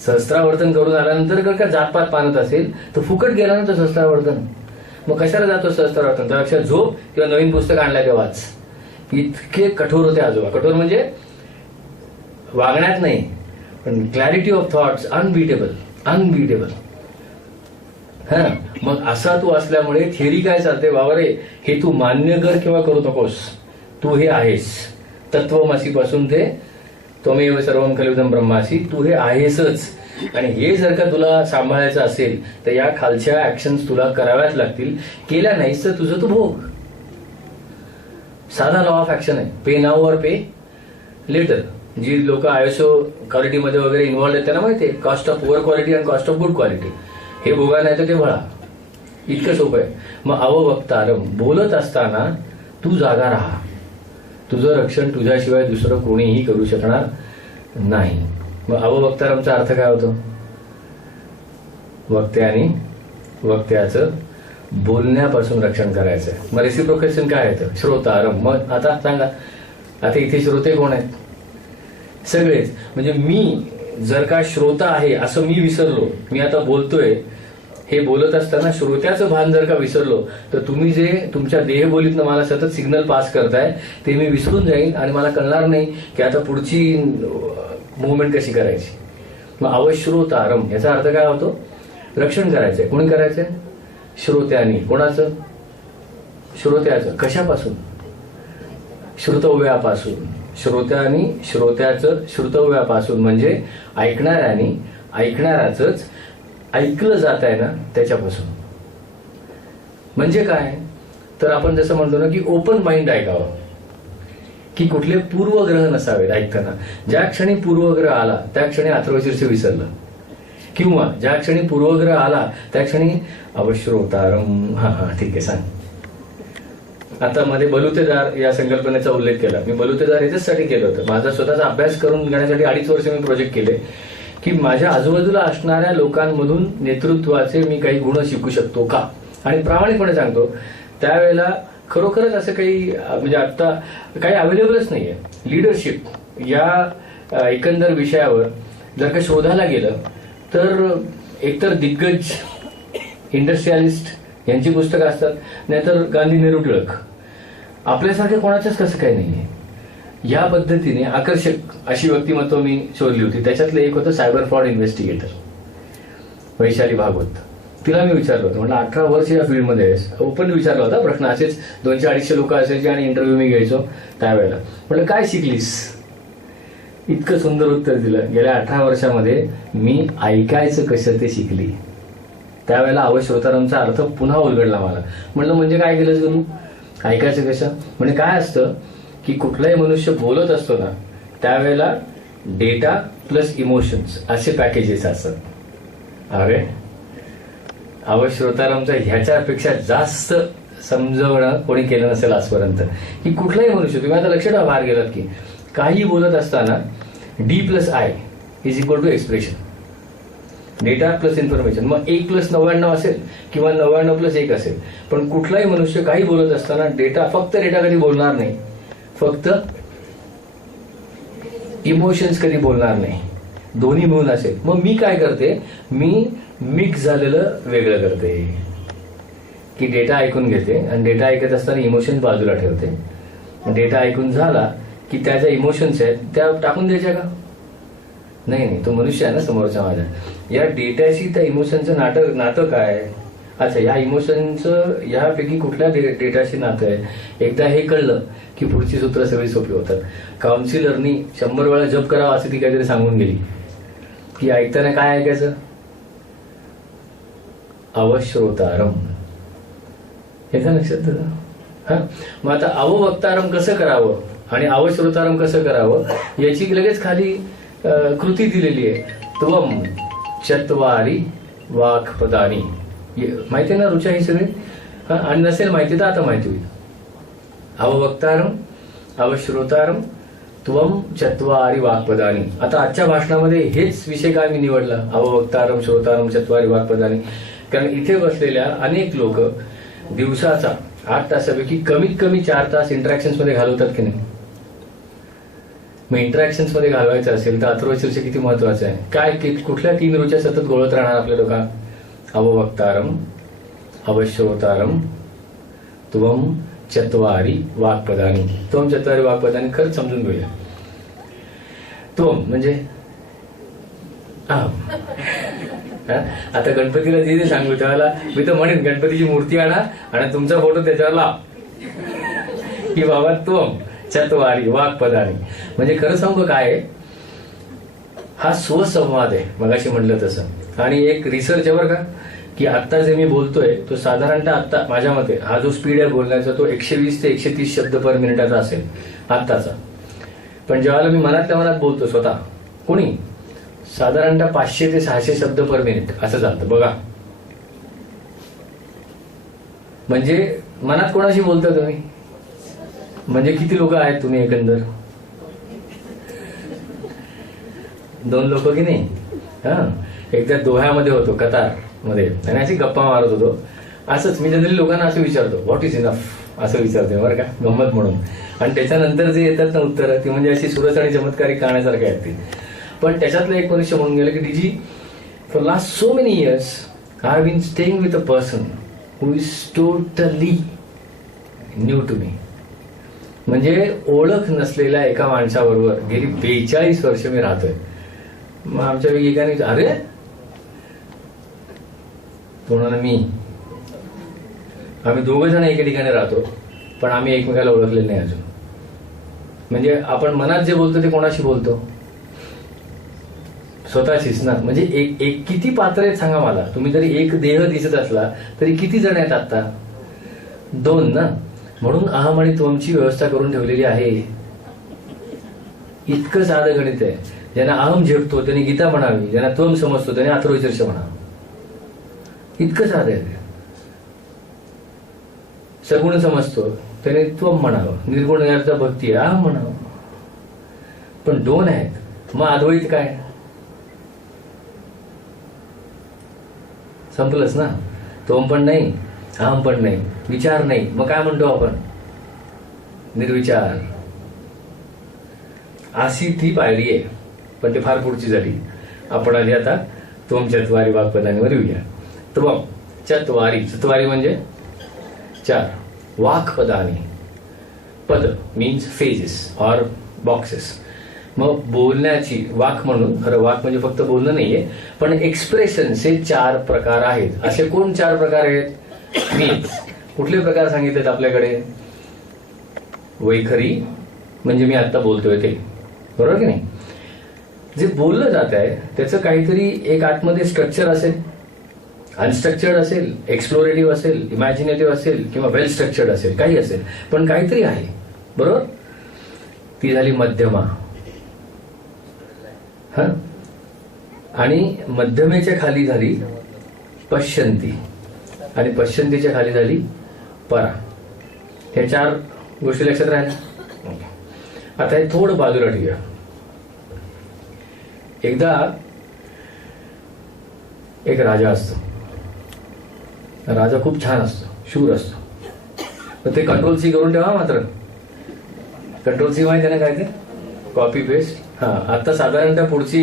सहस्त्रावर्तन करून आल्यानंतर जर का जातपात पाहत असेल तर फुकट गेल्यानंतर सहस्त्रावर्तन. मग कशाला जातो सहस्त्रावर्तन? त्यापेक्षा झोप किंवा नवीन पुस्तक आणलं ते वाच. इतके कठोर होते आजोबा. कठोर म्हणजे वागण्यात नाही, पण क्लॅरिटी ऑफ थॉट्स अनबीटेबल. हा, मग असा तू असल्यामुळे थिअरी काय चालते, बाबा रे हे तू मान्य कर किंवा करू नकोस, तू हे आहेस. तत्वमसी पासून ते त्वमेव सर्वं खलुविदं ब्रह्मासि, तू हे आहेसच. आणि हे जर का तुला सांभाळायचं असेल तर या खालच्या ऍक्शन्स तुला कराव्याच लागतील. केल्या नाहीस तर तुझं तू भोग. साधा लॉ ऑफ ऍक्शन आहे, पे नाऊ और पे लेटर. जी लोक आयएसओ क्वालिटीमध्ये वगैरे इन्व्हॉल्ड आहेत त्यांना माहिती आहे, कॉस्ट ऑफ पुअर क्वालिटी आणि कॉस्ट ऑफ गुड क्वालिटी. हे भोगा नाही तर ते भळा, इतकं सोपं आहे. मग अववक्तारम, बोलत असताना तू जागा राहा. तुझं रक्षण तुझ्याशिवाय दुसरं कोणीही करू शकणार नाही. मग अववक्तारमचा अर्थ काय होतो? वक्त्याने वक्त्याचं बोलण्यापासून रक्षण करायचं. मग रेसिप्रोकेशन काय येतं? श्रोतारम. मग आता सांगा, आता इथे श्रोते कोण आहेत? सगळेच. म्हणजे मी जर का श्रोता आहे असं मी विसरलो, मी आता बोलतोय, हे बोलत असताना श्रोत्याचं भान जर का विसरलो तर तुम्ही जे तुमच्या देहबोलीतनं मला सतत सिग्नल पास करताय ते मी विसरून जाईन आणि मला कळणार नाही की आता पुढची मुवमेंट कशी करायची. मग अवश्रोतारम याचा अर्थ काय होतो? रक्षण करायचंय. कोणी करायचंय? श्रोत्यानी. कोणाचं? श्रोत्याचं. कशापासून? श्रुतव्यापासून. श्रोत्यानी श्रोत्याचं श्रुतव्यापासून म्हणजे ऐकणाऱ्यानी ऐकणाऱ्याच ऐकलं जात आहे ना त्याच्यापासून. म्हणजे काय तर आपण जसं म्हणतो ना की ओपन माइंड ऐकावं, की कुठले पूर्वग्रह नसावेत ऐकताना. ज्या क्षणी पूर्वग्रह आला त्या क्षणी अथर्वशीर्ष विसरलं, किंवा ज्या क्षणी पूर्वग्रह आला त्या क्षणी अवश्रोतारम. हा ठीक आहे, सांग. आता मध्ये बलुतेदार या संकल्पनेचा उल्लेख केला. मी बलुतेदार याच्यासाठी केलं होतं, माझा स्वतःचा अभ्यास करून घेण्यासाठी 2.5 वर्ष मी प्रोजेक्ट केले की माझ्या आजूबाजूला असणाऱ्या लोकांमधून नेतृत्वाचे मी काही गुण शिकू शकतो का. आणि प्रामाणिकपणे सांगतो त्यावेळेला खरोखरच असं काही म्हणजे आता काही अवेलेबलच नाहीये. लिडरशिप या एकंदर विषयावर जर का शोधायला गेलं तर एकतर दिग्गज इंडस्ट्रियलिस्ट यांची पुस्तकं असतात, नाहीतर गांधी नेहरू टिळक. आपल्यासारखे कोणाचंच कसं काही नाहीये. या पद्धतीने आकर्षक अशी व्यक्तिमत्व मी शोधली होती. त्याच्यातलं एक होतं cyber fraud investigator Vaishali Bhagwat. तिला मी विचारलं होतं, म्हटलं 18 वर्ष या फील्डमध्ये आहेस. ओपन विचारला होता प्रश्न. असेच 200-250 लोक असायचे आणि इंटरव्ह्यू मी घ्यायचो त्यावेळेला. म्हटलं काय शिकलीस? इतकं सुंदर उत्तर दिलं, गेल्या 18 वर्षामध्ये मी ऐकायचं कसं ते शिकली. त्यावेळेला अवश्रोतारमचा अर्थ पुन्हा उलगडला मला. म्हणलं म्हणजे काय केलंस तू? ऐकायचं कसं म्हणजे काय असतं की कुठलाही मनुष्य बोलत असतो ना त्यावेळेला डेटा प्लस इमोशन्स असे पॅकेजेस असतात. अरे अवश्रोतारमचा ह्याच्यापेक्षा जास्त समजवणं कोणी केलं नसेल आजपर्यंत. की कुठलाही मनुष्य, तुम्ही आता लक्ष ठेवा, बाहेर गेलात की काही बोलत असताना D+I = expression, data plus information. मग 1+99 असेल किंवा 99+1 असेल. पण कुठलाही मनुष्य काही बोलत असताना फक्त डेटा कधी बोलणार नाही, फक्त इमोशन्स कधी बोलणार नाही, दोन्ही मिळून असेल. मग मी काय करते, मी मिक्स झालेलं वेगळं करते की डेटा ऐकून घेते आणि डेटा ऐकत असताना इमोशन्स बाजूला ठेवते. डेटा ऐकून झाला की त्या ज्या इमोशन्स आहेत त्या टाकून द्यायच्या का? नाही, तो मनुष्य आहे ना समोरचा माझ्या. या डेटाशी त्या इमोशनचं नातं काय? अच्छा, या इमोशनचं ह्यापैकी कुठल्या डेटाशी नातं आहे? एकदा हे कळलं की पुढची सूत्र सगळी सोपी होतात. काउन्सिलरनी 100 वेळा जप करावा असं ती काहीतरी सांगून गेली की ऐकताना काय ऐकायचं? अवश्रोतारम. याचा लक्षात हा. मग आता अववक्तारम कसं करावं आणि अवश्रोतारम कसं करावं याची लगेच खाली कृती दिलेली आहे. त्वम चत्वारी वाक्पदानी. माहिती आहे ना रुचा ही सगळी? आणि नसेल माहिती तर आता माहिती होईल. अववक्तारम अवश्रोतारम त्वम चत्वारी वाक्पदानी. आता आजच्या भाषणामध्ये हेच विषय काय मी निवडला, अववक्तारम श्रोतारम चत्वारी वाक्पदानी, कारण इथे बसलेल्या अनेक लोक दिवसाचा 8 तासापैकी कमीत कमी 4 तास इंटरॅक्शन्स मध्ये घालवतात की नाही. मग इंटरॅक्शन्स मध्ये घालवायचं असेल तर अथर्वशीर्ष किती महत्वाचं आहे. काय कुठल्या 3 रुच्या सतत गोळत राहणार आपल्या लोकांना? अववक्तारम अवश्रोतारम त्वम चत्वारी वाक्पदानी. त्वम चत्वारी वाक्पदानी खरंच समजून घेऊया. त्वम म्हणजे आता गणपतीला जे सांगू त्याला मी तर म्हणेन गणपतीची मूर्ती आणा आणि तुमचा फोटो त्याच्यावर लाव की बाबा त्वम चत्वारी वाक्पदानी. म्हणजे खरं सांगू काय, हा स्वसंवाद आहे, मगाशी म्हटलं तसं. आणि एक रिसर्च आहे बरं का, की आत्ता जे मी बोलतोय तो साधारणतः आत्ता माझ्या मते हा जो स्पीड आहे बोलण्याचा तो 120 ते 130 शब्द पर मिनिटाचा असेल आत्ताचा. पण जेव्हा मी मनातल्या मनात बोलतो स्वतः, कोणी साधारणतः 500 ते 600 शब्द पर मिनिट असं चालतं बघा. म्हणजे मनात कोणाशी बोलता तुम्ही? म्हणजे किती लोक आहेत तुम्ही एकंदर? 2 लोक की नाही? हा, एकदा दोह्यामध्ये होतो, कतार मध्ये, आणि अशी गप्पा मारत होतो. असंच मी जनरली लोकांना असं विचारतो, व्हॉट इज इनफ असं विचारते बरं का, गंमत म्हणून. आणि त्याच्यानंतर जे येतात ना उत्तरं ती म्हणजे अशी सुरस आणि चमत्कारिक कहाण्यासारखी आहेत ती. पण त्याच्यातलं एक मनुष्य म्हणून गेलं की डीजी, for last so many years I have been staying with a person who is totally new to me. म्हणजे ओळख नसलेल्या एका माणसाबरोबर गेली 42 वर्ष मी राहतोय. मग आमच्या एकाने, अरे तो म्हणाला, मी आम्ही 2 जण एका ठिकाणी राहतो पण आम्ही एकमेकाला ओळखलेलं नाही अजून. म्हणजे आपण मनात जे बोलतो ते कोणाशी बोलतो? स्वतःशीच ना. म्हणजे एक किती पात्र आहेत सांगा मला. तुम्ही जरी एक देह दिसत असला तरी किती जण आहेत आता? 2 ना. म्हणून अहम आणि त्वमची व्यवस्था करून ठेवलेली आहे. इतकं साधं गणित आहे. ज्यांना अहम झेपतो त्यांनी गीता म्हणावी, ज्यांना त्वम समजतो त्यांनी अथर्वशीर्ष म्हणावं. इतकं साधं आहे. सगुण समजतो त्याने त्वम म्हणावं, निर्गुण याचा भक्ती आहे अहम म्हणावं. पण 2 आहेत. मग अद्वैत काय? संपलंच ना. त्वम पण नाही, अहम पण नाही, विचार नाही. मग काय म्हणतो आपण? निर्विचार. अशी ती पायरी आहे. पण ते फार पुढची झाली. आपण आधी आता त्वम चत्वारी वाक्पदांवर येऊया. त्वम चत्वारी, चत्वारी म्हणजे 4 वाक्पदानी. पद मीन्स फेजेस ऑर बॉक्सेस. मग बोलण्याची वाक म्हणून, खरं वाक म्हणजे फक्त बोलणं नाहीये, पण एक्सप्रेशनचे 4 प्रकार आहेत. असे कोण 4 प्रकार आहेत? मीन्स कुठले प्रकार सांगितलेत आपल्याकडे? वैखरी म्हणजे मी आता बोलतोय ते, बरोबर की नाही? जे बोललं जात आहे त्याचं काहीतरी एक आतमध्ये स्ट्रक्चर असेल, अनस्ट्रक्चर्ड असेल, एक्सप्लोरेटिव्ह असेल, इमॅजिनेटिव्ह असेल किंवा वेल स्ट्रक्चर्ड असेल, काही असेल, पण काहीतरी आहे, बरोबर? ती झाली मध्यमा. हा, आणि मध्यमेच्या खाली झाली पश्यंती, आणि पश्यंतीच्या खाली झाली परा. हे 4 गोष्टी लक्षात राहिल्या. आता हे थोडं बाजूला ठेवूया. एकदा एक राजा असतो. राजा खूप छान असतो, शूर असतो. पण ते कंट्रोल सी करून ठेवा मात्र. कंट्रोल सी माहिती आहे ना काय ते? Copy paste. हा, आता साधारणतः पुढची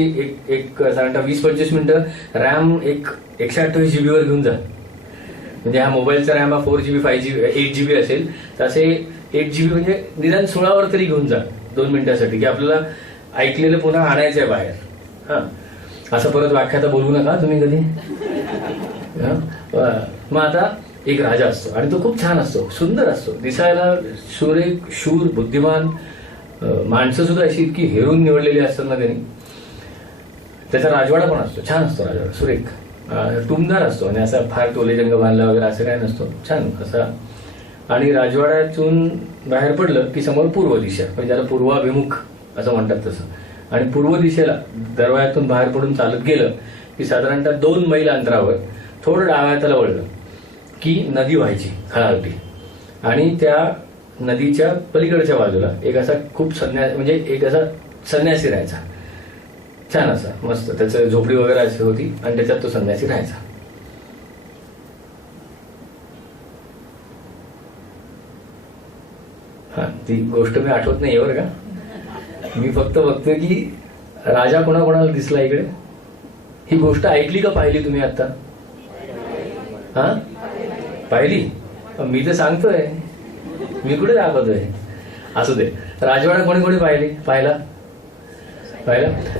एक साधारणतः 20-25 मिनिटं रॅम 128 GB वर घेऊन जा. म्हणजे हा मोबाईलचा रॅम हा 4GB 5GB 8GB असेल, तर असे 8GB म्हणजे निदान 16 वर तरी घेऊन जा 2 मिनिटासाठी, की आपल्याला ऐकलेलं पुन्हा आणायचं आहे बाहेर. हा, असं परत वाक्यात बोलू नका तुम्ही कधी. मग आता एक राजा असतो आणि तो खूप छान असतो, सुंदर असतो, दिसायला सुरेख, शूर, बुद्धिमान. माणसं सुद्धा अशी इतकी हेरून निवडलेली असतात ना त्यांनी. त्याचा राजवाडा पण असतो, छान असतो राजवाडा, सुरेख, टुमदार असतो, आणि असा फार टोलेजंग बांधला वगैरे असं काय नसतो, छान असा. आणि राजवाड्यातून बाहेर पडलं की समोर पूर्व दिशा, म्हणजे त्याला पूर्वाभिमुख असं म्हणतात तसं. आणि पूर्व दिशेला दरवाजातून बाहेर पडून चालत गेलं की साधारणतः 2 मैल अंतरावर थोडं डाव्या हाताला वळलं की नदी व्हायची खळावटी. आणि त्या नदीच्या पलीकडच्या बाजूला एक असा खूप म्हणजे एक असा संन्यासी राहायचा, छान असा मस्त. त्याचं झोपडी वगैरे अशी होती आणि त्याच्यात तो संन्यासी राहायचा. हा, ती गोष्ट मी आठवत नाही बरं का. मी फक्त बघतोय की राजा कोणाकोणाला दिसला इकडे. ही गोष्ट ऐकली का पाहिली तुम्ही आता? हा, पाहिली? मी तर सांगतोय, मी कुठे दाखवतोय. असू दे. राजवाडा कोणी कोणी पाहिला?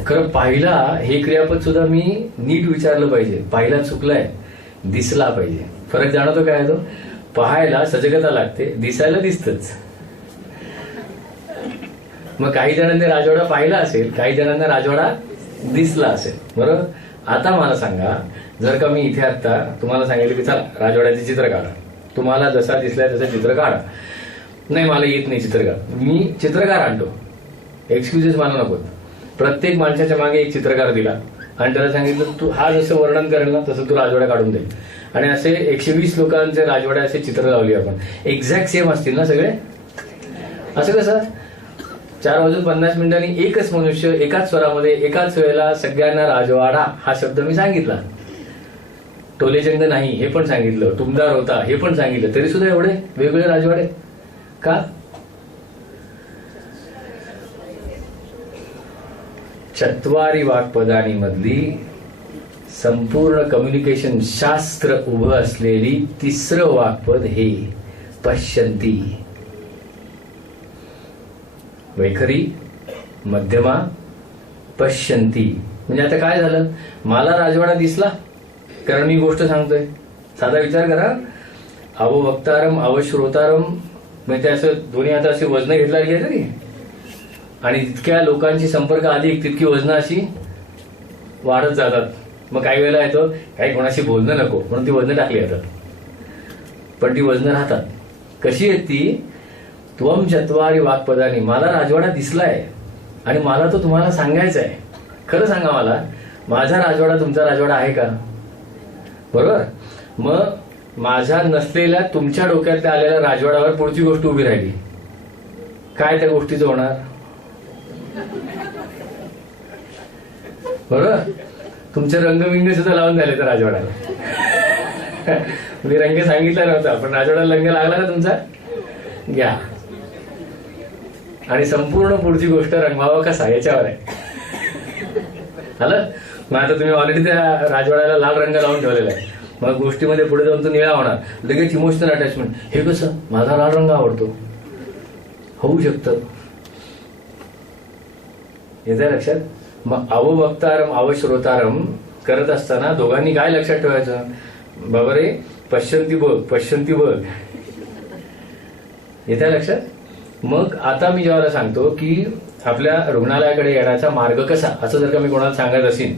खरं पाहिला हे क्रियापद सुद्धा मी नीट विचारलं पाहिजे. पाहिला चुकलाय, दिसला पाहिजे. फरक जाणवतो काय? तो पाहायला सजगता लागते, दिसायला दिसतच. मग काही जणांनी राजवाडा पाहिला असेल, काही जणांना राजवाडा दिसला असेल. बरोबर. आता मला सांगा, जर का मी इथे आता तुम्हाला सांगितलं की चला राजवाड्याचे चित्र काढा, तुम्हाला जसा दिसलाय तसं चित्र काढा. नाही, मला येत नाही चित्र काढ. मी चित्रकार आणतो, एक्सक्युजेस मला नको. प्रत्येक माणसाच्या मागे एक चित्रकार दिला आणि त्याला सांगितलं तू हा जसं वर्णन करेल ना तसं तू राजवाडा काढून दे. आणि असे 120 लोकांचे राजवाड्याचे चित्र लावले आपण, एक्झॅक्ट सेम असतील ना सगळे. असं कसं 4 वाजून 50 मिनिटांनी एकच मनुष्य एकाच स्वरामध्ये एकाच वेळेला सगळ्यांना राजवाडा हा शब्द मी सांगितला. टोलेचंद नाही हे पण सांगितलं, टुमदार होता हे पण सांगितलं, तरी सुद्धा एवढे वेगवेगळे राजवाडे का? चत्वारी वाक्पदानी मधली संपूर्ण कम्युनिकेशन शास्त्र उभं असलेली तिसरं वाक्पद हे पश्यंती. वैखरी, मध्यमा, पश्यंती. म्हणजे आता काय झालं, मला राजवाडा दिसला कारण मी गोष्ट सांगतोय. साधा विचार करा, अववक्तारम अवश्रोतारम, म्हणजे असं दोन्ही आता असे वजन घेतला गेलं की, आणि जितक्या लोकांची संपर्क अधिक तितकी वजनं अशी वाढत जातात. मग काही वेळेला येतं काही कोणाशी बोलणं नको म्हणून ती वजनं टाकली जातात, पण ती वजनं राहतात. कशी आहेत ती? त्वम चत्वारी वाक्पदानी, मला राजवाडा दिसलाय आणि मला तो तुम्हाला सांगायचा आहे. खरं सांगा, मला माझा राजवाडा तुमचा राजवाडा आहे का? बरोबर. मग माझ्या नसलेल्या तुमच्या डोक्यात आलेल्या राजवाड्यावर पुढची गोष्ट उभी राहिली, काय त्या गोष्टीचं होणार? बरोबर. तुमचे रंगबिंग सुद्धा लावून झाले तर राजवाड्याला. मी रंग सांगितला नव्हता, पण राजवाड्याला रंग लागला ना तुमचा, घ्या. आणि संपूर्ण पुढची गोष्ट रंगवावा कसा याच्यावर आहे. आलं. मग आता तुम्ही ऑलरेडी त्या राजवाड्याला लाल रंग लावून ठेवलेला आहे, मग गोष्टीमध्ये पुढे जाऊन तो निळा होणार, लगेच इमोशनल अटॅचमेंट. हे कसं, माझा लाल रंग आवडतो, होऊ शकतं. येत्या लक्षात. मग अववक्तारम अवश्रोतारम करत असताना दोघांनी काय लक्षात ठेवायचं? बाबा रे, पश्यंती बघ, पश्यंती बघ. येत्या लक्षात. मग आता मी जेव्हा सांगतो की आपल्या रुग्णालयाकडे येण्याचा मार्ग कसा, असं जर का मी कोणाला सांगत असेल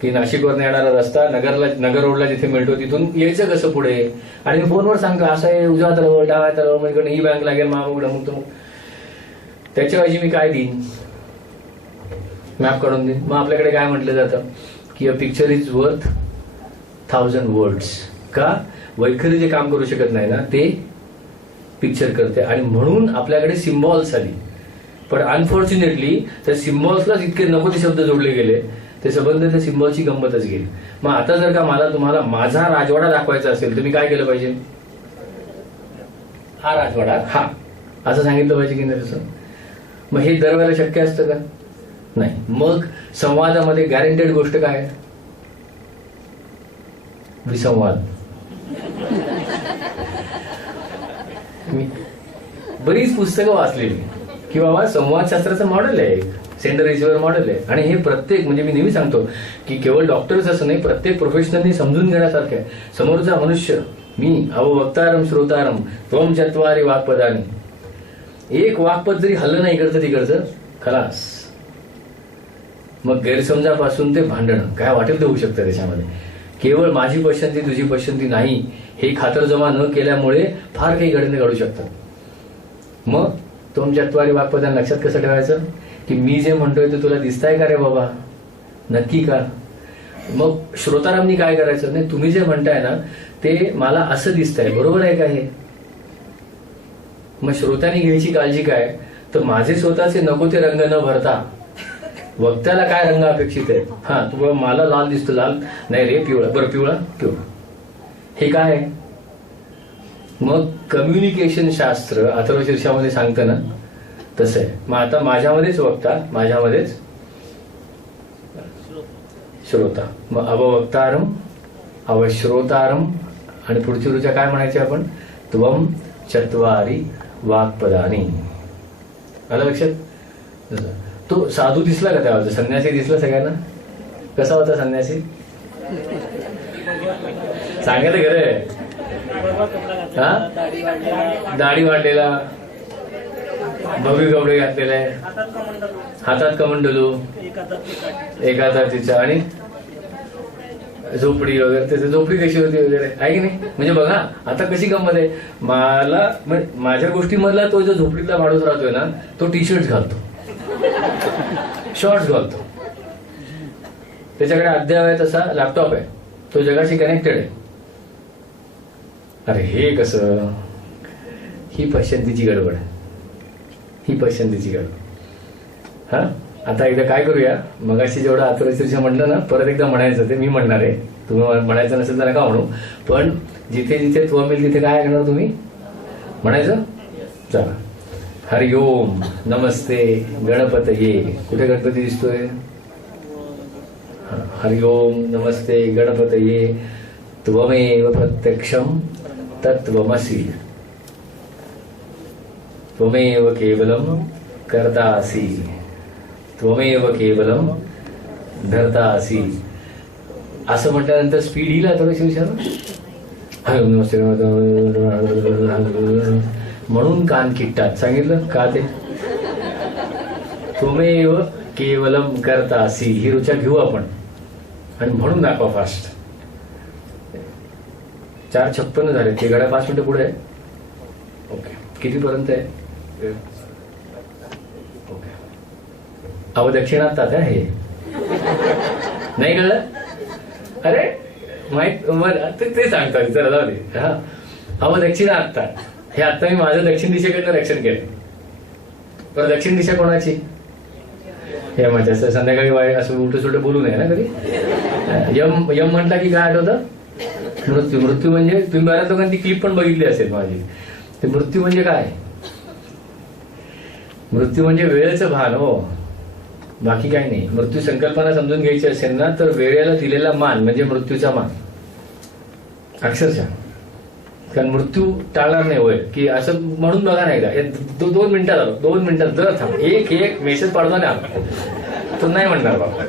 की नाशिकवरून येणारा रस्ता नगर रोडला जिथे मिळतो तिथून यायचं कसं पुढे, आणि मी फोनवर सांगतो असं आहे, उजव्या तळावर डाव्या तळावर म्हणजे ही बँक लागेल, मग त्याच्याऐवजी मी काय देईन? मॅप काढून देईन. मग आपल्याकडे काय म्हटलं जातं की a picture is worth 1000 words. का? वैखरी जे काम करू शकत नाही ना ते पिक्चर करते, आणि म्हणून आपल्याकडे सिम्बॉल्स आली. पण अनफॉर्च्युनेटली त्या सिम्बॉल्सलाच इतके नको ते शब्द जोडले गेले, ते संबंध त्या सिम्बॉलची गंमतच गेली. मग आता जर का मला तुम्हाला माझा राजवाडा दाखवायचा असेल तर मी काय केलं पाहिजे? हा राजवाडा हा असं सांगितलं पाहिजे की नाही? तसं मग हे दरवेळेला शक्य असतं का? नाही. मग संवादामध्ये गॅरंटेड गोष्ट काय? विसंवाद. मी बरीच पुस्तकं वाचलेली की बाबा संवादशास्त्राचं मॉडेल आहे, सेंडर रिसिव्हर मॉडेल आहे, आणि हे प्रत्येक, म्हणजे मी नेहमी सांगतो की केवळ डॉक्टर्स असं नाही, प्रत्येक प्रोफेशनलनी समजून घेण्यासारखं आहे. समोरचा मनुष्य, मी अववक्तारम श्रोतारम त्वम चत्वारी वाक्पदानी, एक वाक्पद जरी हल्लं नाही इकडचं तिकडचं, खलास. मग गैरसमजापासून ते भांडणं काय वाटेल ते होऊ शकतं त्याच्यामध्ये. केवळ माझी पसंती तुझी पसंती नाही हे खातरजमा न केल्यामुळे फार काही घडणे घडू शकतात. मग तुमच्याद्वारे वाक्पदान लक्षात कसं ठेवायचं की मी जे म्हणतोय ते तुला दिसताय का रे बाबा, नक्की का? मग श्रोतारामनी काय करायचं? नाही, तुम्ही जे म्हणताय ना ते मला असं दिसतंय, बरोबर आहे का हे? मग श्रोत्यांनी घ्यायची काळजी काय, तर माझे स्वतःचे नको ते रंग न भरता वक्त्याला काय रंग अपेक्षित आहे. हा, तू मला लाल दिसतो, लाल नाही रे, पिवळा, बरं पिवळा, पिवळा, हे काय आहे? मग कम्युनिकेशन शास्त्र अथर्वशीर्षामध्ये सांगतं ना तसं आहे. मग आता माझ्यामध्येच वक्ता, माझ्यामध्येच श्रोता. मग अववक्तारम अवश्रोतारम, आणि पुढची ऋचा काय म्हणायची आपण? त्वम चत्वारी वाक्पदानी. आलं लक्षात? तो साधू दिसला का त्यावर? संन्यासी दिसला सगळ्यांना? कसा होता संन्यासी? सांगायचं खरं. हा, दाढी वाढलेला, भव्य कपडे घातलेले आहे, हातात कमंडलू, एका हातात तिच्या, आणि झोपडी वगैरे. त्याची झोपडी कशी होती वगैरे आहे की नाही. म्हणजे बघा आता कशी गंमत आहे. मला माझ्या गोष्टीमधला तो जो झोपडीतला माणूस राहतोय ना, तो टी शर्ट घालतो, शॉर्ट्स घालतो, त्याच्याकडे अद्याप आहे तसा लॅपटॉप आहे, तो जगाशी कनेक्टेड आहे. अरे हे कसं, ही पसंतीची गडबड, ही पसंतीची गडबड. हा आता एकदा काय करूया, मगाशी जेवढं आतुरशीर्ष म्हटलं ना, परत एकदा म्हणायचं ते मी म्हणणार आहे. तुम्ही म्हणायचं नसेल तर नका म्हणू, पण जिथे जिथे त्व मिळेल तिथे काय ऐकणार तुम्ही म्हणायचं. चला, हरि ओम नमस्ते गणपतये. कुठे गणपती दिसतोय. हरि ओम नमस्ते गणपतये. त्वमेव प्रत्यक्षम तत्त्वमसि. त्वमेव केवलम कर्तासि. त्वमेव केवलम धर्तासि. असं म्हटल्यानंतर स्पीड येईल थोडीशी विचार. हरि ओम नमस्ते म्हणून कान किट्टात सांगितलं का ते. त्वमेव केवलम कर्तासि ही रुचा घेऊ आपण आणि म्हणून दाखवा फास्ट. 4:56 झाले, ते घड्या 5 मिनिटं पुढे आहे. ओके, कितीपर्यंत आहे. ओके, अवदक्षिणातात हे नाही कळलं. अरे माहित ते सांगतात, चला जाऊ दे. हा अवदक्षिणा आत्ता हे आत्ता मी माझं दक्षिण दिशेकडनं रक्षण केलं. तर दक्षिण दिशा कोणाची. हे माझ्या संध्याकाळी वाईट असं उलट सुलट बोलू नये ना कधी. यम यम म्हटला की काय आठवतं. मृत्यू. मृत्यू म्हणजे तुम्ही बऱ्याच लोकांनी ती क्लिप पण बघितली असेल माझी. ते मृत्यू म्हणजे काय. मृत्यू म्हणजे वेळेचं भान हो, बाकी काही नाही. मृत्यू संकल्पना समजून घ्यायची असेल ना, तर वेळेला दिलेला मान म्हणजे मृत्यूचा मान अक्षरशः. कारण मृत्यू टाळणार नाही होय की असं म्हणून बघा नाही का. 2 मिनिटात आलो, 2 मिनिटात जर थांब, एक मेसेज पाडतो ना तो नाही म्हणणार बाबा.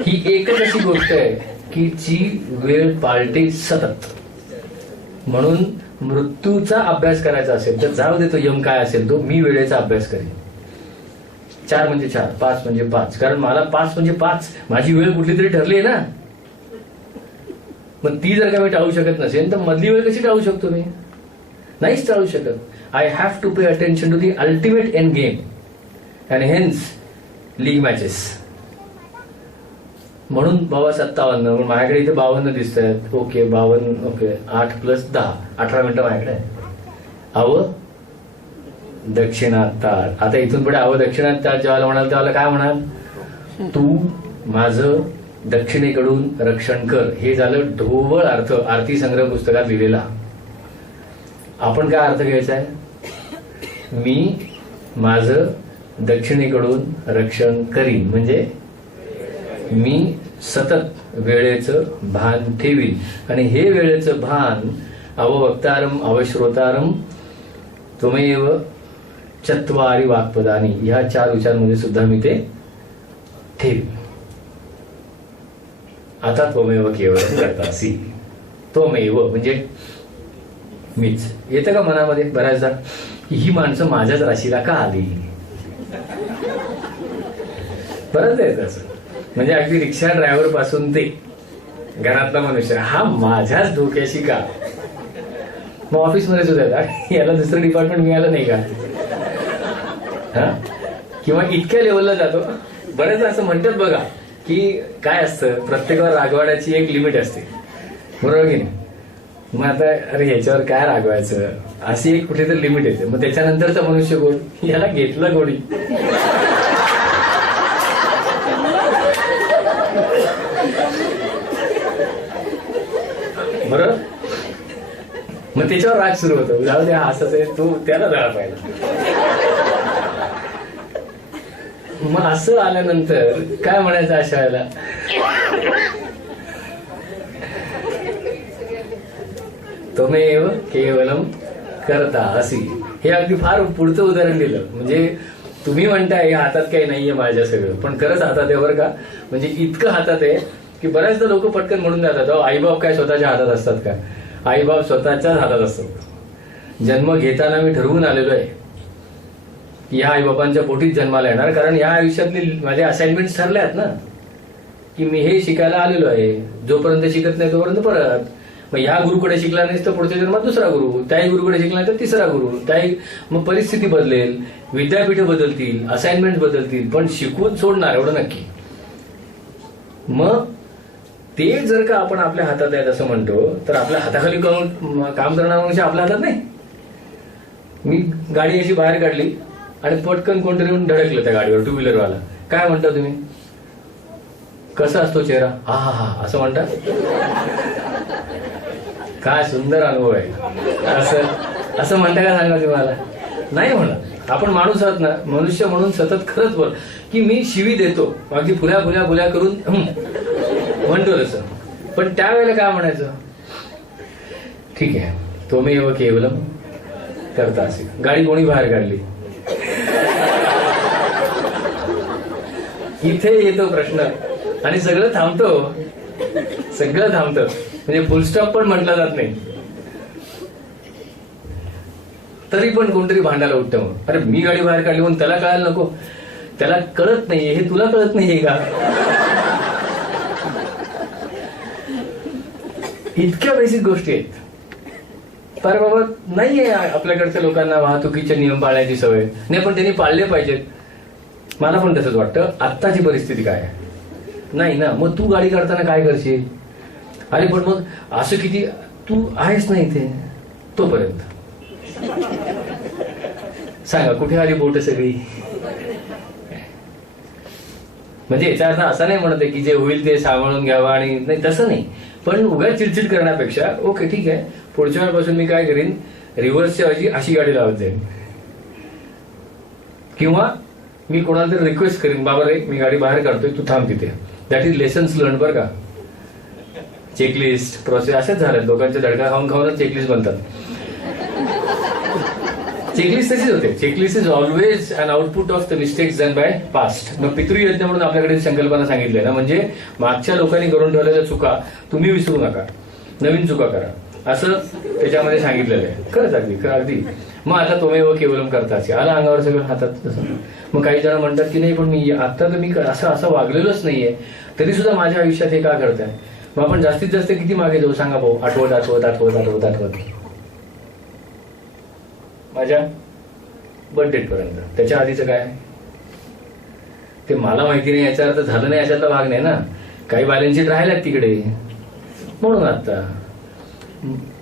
ही एकच अशी गोष्ट आहे की जी वेळ पाळते सतत. म्हणून मृत्यूचा अभ्यास करायचा असेल तर जाऊ दे तो यम काय असेल तो, मी वेळेचा अभ्यास करेन. 4 म्हणजे 4, 5 म्हणजे 5. कारण मला 5 म्हणजे 5 माझी वेळ कुठली तरी ठरली आहे ना. मग ती जर का मी टाळू शकत नसेल तर मधली वेळ कशी टाळू शकतो मी. नाहीच टाळू शकत. I have to pay attention to the ultimate end game and hence league matches. म्हणून बाबा 57. माझ्याकडे इथे 52 दिसत आहेत. ओके 52. ओके 8 + 10 18 मिनिटं माझ्याकडे आहे. अव दक्षिणातात. आता इथून पुढे अव दक्षिणातात जेव्हा म्हणाल तेव्हा काय म्हणाल. तू माझं दक्षिणेकडून रक्षण कर. हे झालं ढोबळ अर्थ आरती संग्रह पुस्तकात लिहिलेला. आपण काय अर्थ घ्यायचा आहे. मी माझं दक्षिणेकडून रक्षण करीन म्हणजे मी सतत वेळेचं भान ठेवीन. आणि हे वेळेचं भान अववक्तारम अवश्रोतारम त्वमेव चत्वारी वाक्पदानी ह्या 4 विचारांमध्ये सुद्धा मी ते ठेवीन. आता त्वमेव केवळ कर्तासि. त्वमेव म्हणजे मीच. येतं का मनामध्ये बऱ्याचदा ही माणसं माझ्याच राशीला का आली. बरंच येत असं. म्हणजे अगदी रिक्षा ड्रायव्हर पासून ते घरातला मनुष्य हा माझ्याच डोक्याशी का. मग ऑफिसमध्ये सुद्धा याला दुसरं डिपार्टमेंट मिळालं नाही का. हा किंवा इतक्या लेवलला जातो. बरेच असं म्हणतात बघा की काय असतं प्रत्येकावर रागवाड्याची एक लिमिट असते बरोबर की नाही. मग आता अरे ह्याच्यावर काय रागवायचं अशी एक कुठेतरी लिमिट येते. मग त्याच्यानंतरचा मनुष्य कोण. याला घेतलं कोणी. बरोबर. मग त्याच्यावर राग सुरू होतो. जाऊ दे असंच आहे तू त्याला जायला पाहिजे. मग असं आल्यानंतर काय म्हणायचं अशा वेळेला. त्वमेव केवलम कर्तासि. हे अगदी फार पुढचं उदाहरण दिलं. म्हणजे तुम्ही म्हणताय हातात काही नाहीये माझ्या सगळं पण खरंच हातात आहे बरं का. म्हणजे इतकं हातात आहे की बऱ्याचदा लोक पटकन म्हणून जातात आईबाप काय स्वतःच्या हातात असतात का. आईबाप स्वतःच्याच हातात असतात. जन्म घेताना मी ठरवून आलेलो आहे या आईबापांच्या पोटीत जन्माला येणार, कारण या आयुष्यातली माझ्या असाइनमेंट ठरल्या आहेत ना, की मी हे शिकायला आलेलो आहे. जोपर्यंत शिकत नाही तोपर्यंत परत मग ह्या गुरुकडे शिकला नाहीस तर पुढच्या जन्मात दुसरा गुरु, त्याही गुरुकडे शिकला नाही तर तिसरा गुरु, त्याही मग परिस्थिती बदलेल, विद्यापीठं बदलतील, असाइनमेंट बदलतील, पण शिकवून सोडणार एवढं नक्की. मग ते जर का आपण आपल्या हातात आहेत असं म्हणतो, तर आपल्या हाताखाली काम करणार म्हणजे आपल्या हातात नाही. मी गाडी अशी बाहेर काढली आणि पटकन कोणतरी येऊन धडकलं त्या गाडीवर, टू व्हीलरवाला. काय म्हणता तुम्ही? कसा असतो चेहरा? हा हा हा असं म्हणता? काय सुंदर अनुभव आहे. असं म्हणता का सांगा तुम्हाला? नाही म्हणत. आपण माणूस आहात ना, मनुष्य म्हणून सतत खरंच बोल की मी शिवी देतो, अगदी फुल्या फुल्या फुल्या करून म्हणतो तसं. पण त्यावेळेला काय म्हणायचं? ठीक आहे, त्वमेव केवलम कर्तासि. गाडी कोणी बाहेर काढली? इथे येतो प्रश्न आणि सगळं थांबतो. म्हणजे फुलस्टॉप पण म्हटला जात नाही. तरी पण कोणतरी भांडायला उठतं. मग अरे मी गाडी बाहेर काढली म्हणून त्याला कळायला नको? त्याला कळत नाहीये हे तुला कळत नाहीये का? इतक्या बेसिक गोष्टी आहेत. तर बाबा नाहीये आपल्याकडच्या लोकांना वाहतुकीचे नियम पाळण्याची सवय नाही, पण त्यांनी पाळले पाहिजेत. मला पण तसंच वाटतं. आत्ताची परिस्थिती काय आहे? नाही ना. मग तू गाडी काढताना काय करशील? अरे पण मग असं किती, तू आहेस ना इथे तोपर्यंत. सांगा कुठे आली बोट सगळी? म्हणजे याचा अर्थ असा नाही म्हणत आहे की जे होईल ते सांभाळून घ्यावं, आणि नाही तसं नाही, पण उगाच चिडचिड करण्यापेक्षा ओके ठीक आहे, पुढच्या वेळेपासून मी काय करीन, रिव्हर्सच्या ऐवजी अशी गाडी लावत जाईन, किंवा मी कोणाला तरी रिक्वेस्ट करीन, बाबा रे मी गाडी बाहेर काढतोय तू थांब तिथे. दॅट इज लेसन्स लर्न बरं का. चेकलिस्ट प्रोसेस असेच झाल्यात. लोकांच्या धडका खाऊन खाऊनच चेकलिस्ट बनतात. चेकलिस्ट तशीच होते. Checklist is always an output of the mistakes done by past. मग पितृयज्ञ म्हणून आपल्याकडे संकल्पना सांगितली ना, म्हणजे मागच्या लोकांनी करून ठेवलेल्या चुका तुम्ही विसरू नका, नवीन चुका करा, असं त्याच्यामध्ये सांगितलेलं आहे. खरंच अगदी. मग आता त्वमेव केवलम कर्तासि आला अंगावर सगळं हातात तसं. मग काही जण म्हणतात की नाही पण मी आता तर मी असं वागलेलोच नाहीये, तरी सुद्धा माझ्या आयुष्यात हे का करताय? मग आपण जास्तीत जास्त किती मागे जाऊ सांगा भाऊ? आठवत माझ्या बर्थ डेट पर्यंत. त्याच्या आधीचं काय ते मला माहिती नाही, याचा अर्थ झालं नाही याच्यातला भाग नाही ना. काही बॅलन्स शीट राहिल्यात तिकडे, म्हणून आता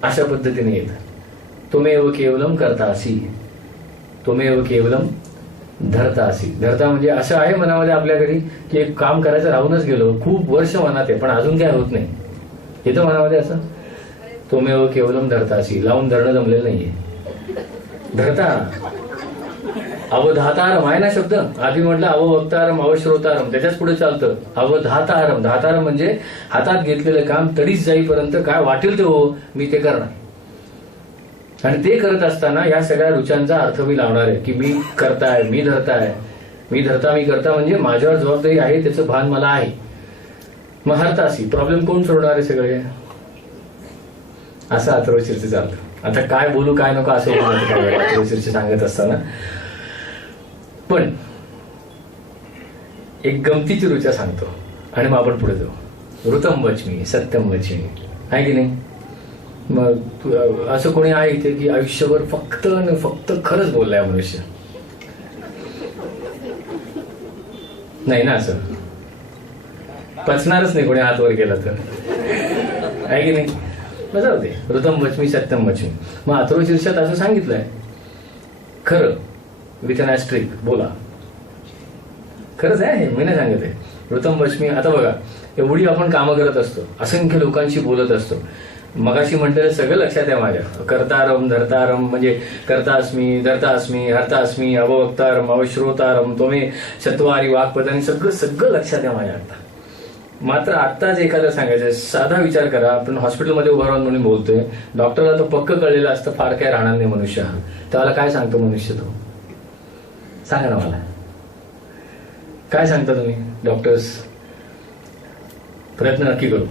अशा पद्धतीने येत. त्वमेव केवलम कर्तासि, त्वमेव केवलम धर्तासि. धर्ता म्हणजे असं आहे मनामध्ये आपल्याकडे की एक काम करायचं राहूनच गेलो, खूप वर्ष मनात आहे पण अजून काय होत नाही, येतं मनामध्ये असं. त्वमेव केवलम धर्तासि, लावून धरणं जमलेलं नाहीये. धरता अवधातारम आहे ना शब्द. आधी म्हटलं अववक्तारम अवश्रोतारम, त्याच्याच पुढे चालतं अवधातारम. धातारम म्हणजे हातात घेतलेलं काम तडीच जाईपर्यंत काय वाटेल ते हो मी ते करणार. आणि ते करत असताना या सगळ्या रुचांचा अर्थ मी लावणार आहे की मी करताय, मी करता म्हणजे माझ्यावर जबाबदारी आहे, त्याचं भान मला आहे. मग हरतासी, प्रॉब्लेम कोण सोडणार आहे सगळे? असं अथर्वशीर्ष चालतं. आता काय बोलू काय नको असं होतं काय वेळा अथर्वशीर्ष सांगत असताना. पण एक गमतीची रुचा सांगतो आणि मग आपण पुढे जाऊ. ऋतम वच्मी सत्यम वच्मी, आहे की नाही? मग असं कोणी आहे इथे की आयुष्यभर फक्त खरंच बोललाय मनुष्य? नाही ना. असं पचणारच नाही कोणी हात वर केला तर, आहे की नाही? मग जाऊ दे. ऋतम वच्मी सत्यम वच्मी. मग अथर्वशीर्षात असं सांगितलंय, खरं विथ अन ऍस्ट्रिक बोला. खरंच आहे, मी नाही सांगत आहे. ऋतम वच्मी. आता बघा, एवढी आपण कामं करत असतो, असंख्य लोकांशी बोलत असतो. मगाशी म्हटलेलं सगळं लक्षात आहे माझ्या. कर्तारम धर्तारम म्हणजे कर्तास्मी, धर्तास्मी, हर्तास्मी, अववक्तारम अवश्रोतारम, त्वमे चत्वारी वाक्पदानी, सगळं लक्षात आहे माझ्या. आता मात्र आत्ताच एखादं सांगायचं, साधा विचार करा, आपण हॉस्पिटलमध्ये उभा राहून म्हणून बोलतोय, डॉक्टरला तर पक्क कळलेलं असतं फार काय राहणार नाही मनुष्य, त्याला काय सांगतो मनुष्य? तो सांगा ना मला, काय सांगता तुम्ही डॉक्टर्स? प्रयत्न नक्की करू.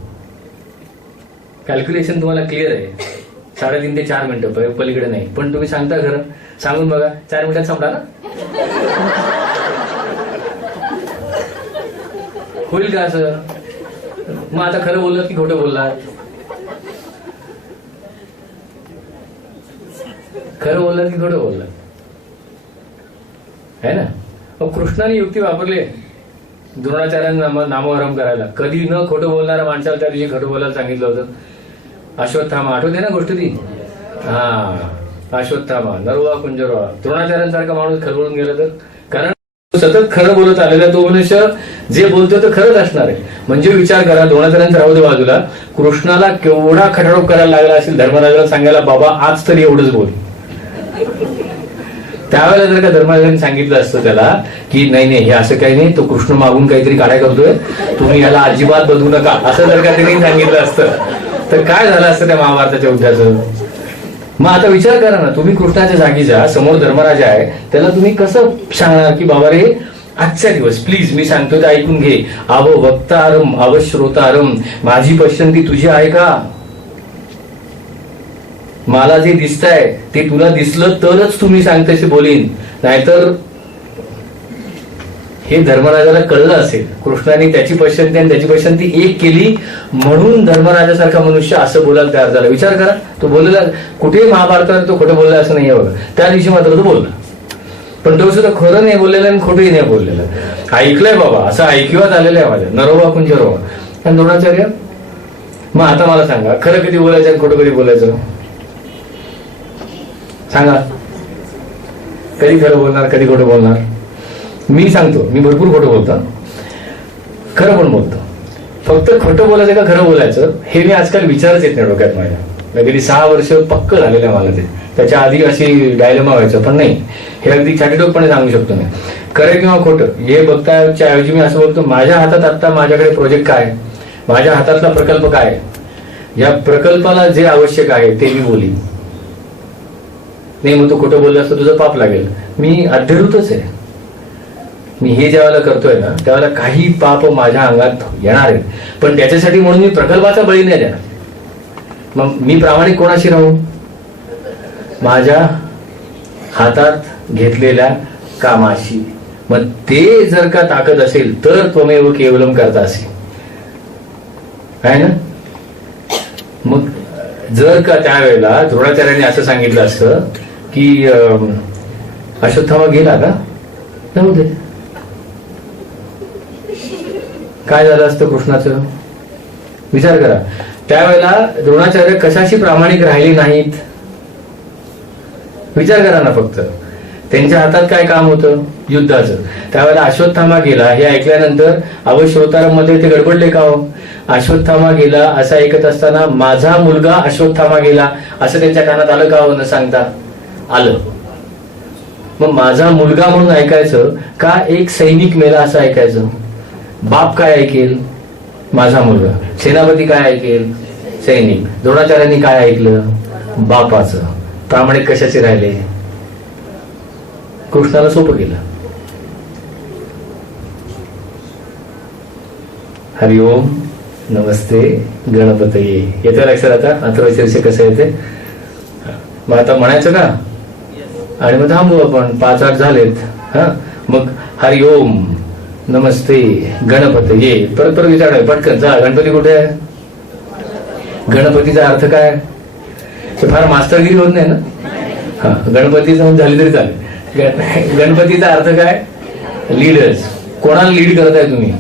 कॅल्क्युलेशन तुम्हाला क्लिअर आहे, 3.5 ते 4 मिनिटं पलीकडे नाही, पण तुम्ही सांगता खरं? सांगून बघा, 4 मिनिटात संपला ना? होईल का असं? मग आता खरं बोललात की खोटं बोललात? खरं बोललात की खोटं बोललात? है ना? मग कृष्णाने युक्ती वापरली द्रोणाचार्यांना नामोहरम करायला. कधी न खोटं बोलणाऱ्या माणसाला त्या दिवशी खोटं बोलायला सांगितलं होतं. अश्वत्थामा, आठवते ना गोष्ट ती? हा, अश्वत्थामा नरवा कुंजरवा. द्रोणाचार्यांसारखा माणूस खरबळून गेला तर? कारण सतत खरं बोलत आलेला तो मनुष्य जे बोलतोय तर खरंच असणार आहे. म्हणजे विचार करा, द्रोणाचार्यांचा राहू दे बाजूला, कृष्णाला केवढा खटारोप करायला लागला असेल धर्मराजाला सांगायला, बाबा आज तरी एवढंच बोल. त्यावेळेला जर का धर्मराजांनी सांगितलं असतं त्याला की नाही नाही हे असं काही नाही, तो कृष्ण मागून काहीतरी काढाय करतोय, तुम्ही याला अजिबात बदलू नका, असं जर का त्यांनी सांगितलं असतं तर काय झालं असतं त्या महाभारताच्या युद्धाचं? मग आता विचार करा ना, तुम्ही कृष्णाच्या जागीच्या समोर धर्मराजा आहे, त्याला तुम्ही कसं सांगणार की बाबा रे आजच्या दिवस प्लीज मी सांगतो ते ऐकून घे, अव वक्तारम अव श्रोतारम, माझी पसंती तुझी आहे का? मला जे दिसतंय ते तुला दिसलं तरच तुम्ही सांगतेस बोलीन, नाहीतर हे धर्मराजाला कळलं असेल. कृष्णाने त्याची पसंती आणि त्याची पसंती एक केली म्हणून धर्मराजासारखा मनुष्य असं बोलायला तयार झाला. विचार करा, तो बोललेला कुठेही महाभारतात तो खोटं बोलला असं नाहीये बघा. त्या दिवशी मात्र तो बोलला, पण तो सुद्धा खरं नाही बोललेलं आणि खोटंही नाही बोललेलं. ऐकलंय बाबा, असं ऐकिवात आलेलं आहे माझ्या, नरोबा कुंजरोबा. आणि द्रोणाचार्य, मग आता मला सांगा, खरं कधी बोलायचं आणि खोटं कधी बोलायचं? सांगा, कधी खरं बोलणार कधी खोटं बोलणार? मी सांगतो, मी भरपूर खोटं बोलतो, खरं पण बोलतो. फक्त खोटं बोलायचं का खरं बोलायचं हे मी आजकाल विचारच येत नाही डोक्यात माझ्या. गेली 6 वर्ष पक्क झालेलं आहे मला ते. त्याच्या आधी अशी डायलेमा व्हायचं, पण नाही, हे अगदी छाटीटोकपणे सांगू शकतो मी. खरं किंवा खोटं हे बघताच्या ऐवजी मी असं बोलतो, माझ्या हातात आता माझ्याकडे प्रोजेक्ट काय, माझ्या हातातला प्रकल्प काय, या प्रकल्पाला जे आवश्यक आहे ते मी बोलीन. नाही मग तू खोटं बोललास तर तुझं पाप लागेल. मी अध्यरूतच आहे. मी हे ज्यावेळेला करतोय ना त्यावेळेला काही पाप माझ्या अंगात येणार आहे, पण त्याच्यासाठी म्हणून मी प्रकल्पाचा बळी नाही देणार. मग मी प्रामाणिक कोणाशी राहू? माझ्या हातात घेतलेल्या कामाशी. मग ते जर का ताकद असेल तर त्वमेव केवलम करता असेल, आहे ना? मग जर का त्यावेळेला द्रोणाचार्याने असं सांगितलं असतं की अश्वत्थामा गेला का, जाऊ दे, काय झालं असतं कृष्णाचं? विचार करा, त्यावेळेला द्रोणाचार्य कशाशी प्रामाणिक राहिले नाहीत? विचार करा ना फक्त. त्यांच्या हातात काय काम होतं? युद्धाचं. त्यावेळेला अश्वत्थामा गेला हे ऐकल्यानंतर अवश्रोतारामध्ये ते गडबडले का हो? अश्वत्थामा गेला असं ऐकत असताना माझा मुलगा अश्वत्थामा गेला असं त्यांच्या कानात आलं का हो? न सांगता आलं. मग माझा मुलगा म्हणून ऐकायचं का एक सैनिक मेला असं ऐकायचं? बाप काय ऐकेल? माझा मुलगा. सेनापती काय ऐकेल? सैनिक. द्रोणाचार्यांनी काय ऐकलं? बापाचं. प्रामाणिक कशाचे राहिले? कृष्णाला सोपं केलं. हरिओम नमस्ते गणपतये. येतं लक्षात आता अथर्वशीर्ष कसं येते? मग आता म्हणायचं का? आणि मग थांबू आपण, 5-8 झालेत. हा, मग हरिओम नमस्ते गणपतये. परत परत विचार पटकन जा. गणपती कुठे आहे? गणपतीचा अर्थ काय? फार मास्तरगिरी होत नाही ना? हा, गणपतीचं झाली तरी चालेल. गणपतीचा अर्थ काय? लीडर्स. कोणाला लीड करताय तुम्ही?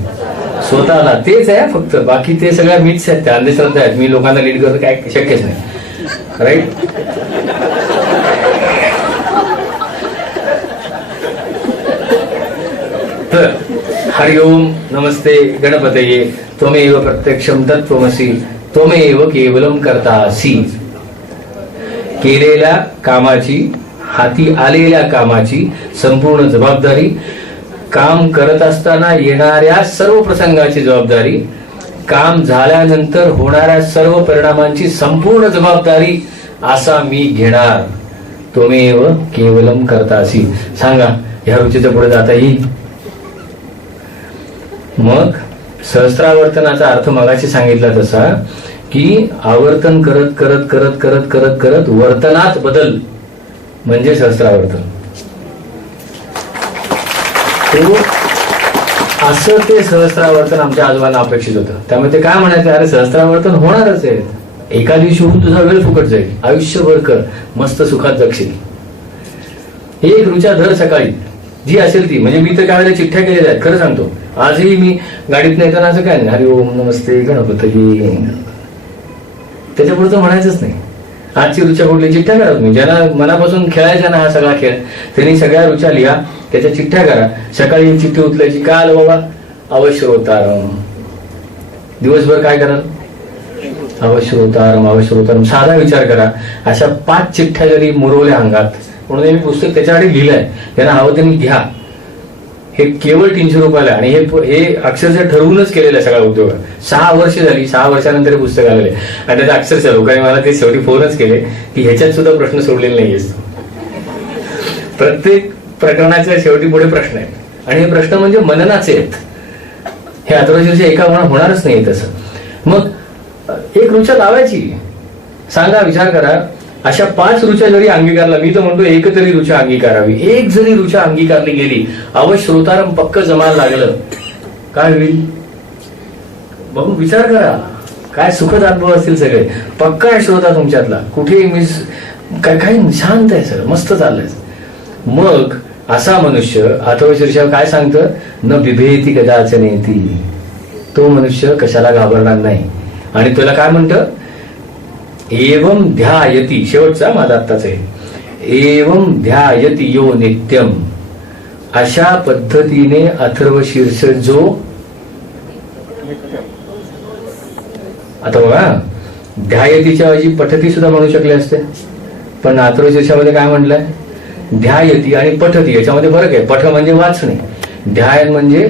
स्वतःला. तेच आहे फक्त, बाकी ते सगळ्या मिथ्स आहेत, त्या अंधश्रद्धा आहेत. मी लोकांना लीड करतो काय शक्यच नाही, राईट? तर हरिओम नमस्ते गणपतये. त्वमेव प्रत्यक्षम तत्त्वमसि त्वमेव केवलम कर्तासि. केलेल्या कामाची, हाती आलेल्या कामाची संपूर्ण जबाबदारी, काम करत असताना येणाऱ्या सर्व प्रसंगाची जबाबदारी, काम झाल्यानंतर होणाऱ्या सर्व परिणामांची संपूर्ण जबाबदारी असा मी घेणार. त्वमेव केवलम कर्तासि. सांगा, ह्या रुचीच्या पुढे जाता येईल? मग सहस्रावर्तनाचा अर्थ मगाशी सांगितला तसा की आवर्तन करत करत करत करत करत करत वर्तनात बदल म्हणजे सहस्रावर्तन. तो असं ते सहस्रावर्तन आमच्या आजोबांना अपेक्षित होतं. त्यामुळे ते काय म्हणायचे, अरे सहस्रावर्तन होणारच आहे, एका दिवशी होऊन तुझा वेळ फुकट जाईल, आयुष्यभर कर, मस्त सुखात जगशील. एक ऋचा दर सकाळी जी असेल ती, म्हणजे मी तर काय वेळेला चिठ्ठ्या केलेल्या आहेत, खरं सांगतो. आजही मी गाडीत येताना असं काय नाही, हरी ओम नमस्ते गणपती, त्याच्या पुढचं म्हणायचंच नाही. आजची ऋचा कुठली चिठ्ठ्या करा तुम्ही, ज्यांना मनापासून खेळायचा ना हा सगळा खेळ, त्यांनी सगळ्या ऋचा लिहा, त्याच्या चिठ्ठ्या करा. सकाळी एक चिठ्ठी उचलायची, काय आलं बाबा, अवश्य होतारम. दिवसभर काय कराल, अवश्य होतारम, अवश्य होतारम. साधा विचार करा. अशा 5 चिठ्ठ्या जरी मुरवल्या अंगात, म्हणून मी पुस्तक त्याच्यासाठी लिहिलंय, त्यांना हवं त्यांनी घ्या. हे केवळ 300 रुपयाला, आणि हे अक्षरशः ठरवूनच केलेलं आहे सगळा उद्योग. 6 वर्ष झाली, 6 वर्षानंतर हे पुस्तक आलेले, आणि त्याचा अक्षरशः लोकांनी मला ते शेवटी फोनच केले की ह्याच्यात सुद्धा प्रश्न सोडलेले नाहीयेस. प्रत्येक प्रकरणाच्या शेवटी पुढे प्रश्न आहेत, आणि हे प्रश्न म्हणजे मननाचे आहेत. हे अथर्वशीर्ष एका होणारच नाही तसं. मग एक ऋचा लावायची, सांगा, विचार करा. अशा 5 ऋचा जरी अंगीकारला, मी तर म्हणतो एक तरी ऋचा अंगीकारावी. एक जरी ऋचा अंगीकारली गेली, अवश्य श्रोतारम पक्क जमायला लागलं, काय होईल बघू, विचार करा. काय सुखद अनुभव असतील सगळे. पक्का आहे श्रोता तुमच्यातला, कुठे मिस काय शांत आहे, सर मस्त चाललंय. मग असा मनुष्य अथर्वशीर्ष काय सांगतं, न बिभेती कदाचनेती, तो मनुष्य कशाला घाबरणार नाही. आणि तुला काय म्हणतं, एवं ध्यायती, शेवटचा माझा आत्ताच आहे, एवं ध्यायती यो नित्यम. अशा पद्धतीने अथर्वशीर्ष जो, आता बघा, ध्यायतीच्या ऐवजी पठती सुद्धा म्हणू शकले असते, पण अथर्वशीर्षामध्ये काय म्हटलंय, ध्यायती आणि पठती याच्यामध्ये फरक आहे. पठ म्हणजे वाचणे, ध्यान म्हणजे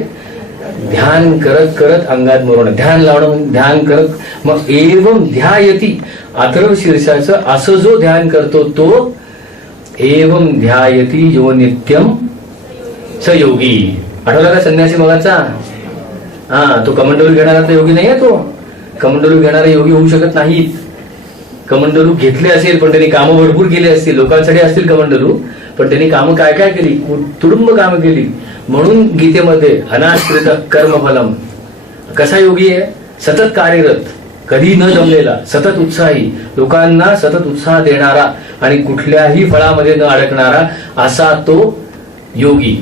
ध्यान करत करत अंगात मुरवणं, ध्यान लावणं, ध्यान करत. मग एवं ध्यायती, अथर्वशीर्षाचं असं जो ध्यान करतो तो, एवं ध्यायती यो नित्यम स योगी. आठवला का संन्यासी मगाचा, हा, तो कमंडलू घेणारा तर योगी नाही आहे. तो कमंडलू घेणारे योगी होऊ शकत नाहीत. कमंडलू घेतले असेल पण त्यांनी कामं भरपूर केली असतील, लोकांसाठी असतील कमंडलू, पण त्यांनी कामं काय काय केली, तुडुंब कामं केली. म्हणून गीतेमध्ये अनाश्रित कर्मफलम. कसा योगी आहे, सतत कार्यरत, कधी न जमलेला, सतत उत्साही, लोकांना सतत उत्साह देणारा आणि कुठल्याही फळामध्ये न अडकणारा असा तो योगी.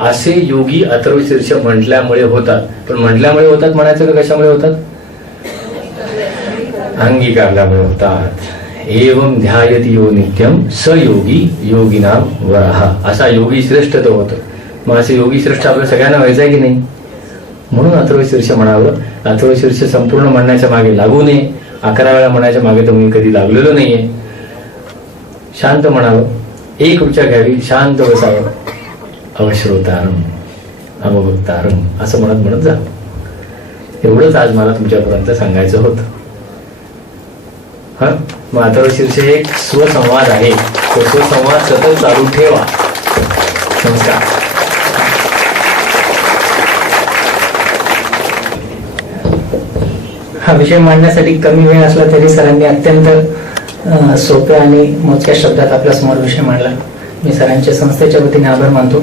असे योगी अथर्वशीर्ष म्हटल्यामुळे होतात. पण म्हटल्यामुळे होतात म्हणायचं का कशामुळे होतात, अंगीकारल्यामुळे होतात. एवं ध्यायती यो नित्यम स योगी योगिनाम वरः. असा योगी श्रेष्ठ तो होतो. मग असे योगी श्रेष्ठ आपल्या सगळ्यांना व्हायचं आहे की नाही, म्हणून अथर्वशीर्ष म्हणावं. अथर्वशीर्ष संपूर्ण म्हणण्याच्या मागे लागू नये, 11 वेळा म्हणायच्या मागे तर मी कधी लागलेलो नाहीये. शांत म्हणावं, एक ऋचा घ्यावी, शांत बसावं, अवश्रोतारम अवभक्तारम असं म्हणत म्हणत जा. एवढंच आज मला तुमच्यापर्यंत सांगायचं होतं. हा, मग अथर्वशीर्ष एक स्वसंवाद आहे, तो स्वसंवाद सतत चालू ठेवा. नमस्कार. हा विषय मांडण्यासाठी कमी वेळ असला तरी सरांनी अत्यंत सोप्या आणि मोजक्या शब्दात आपल्या समोर विषय मांडला. मी सरांच्या संस्थेच्या वतीने आभार मानतो.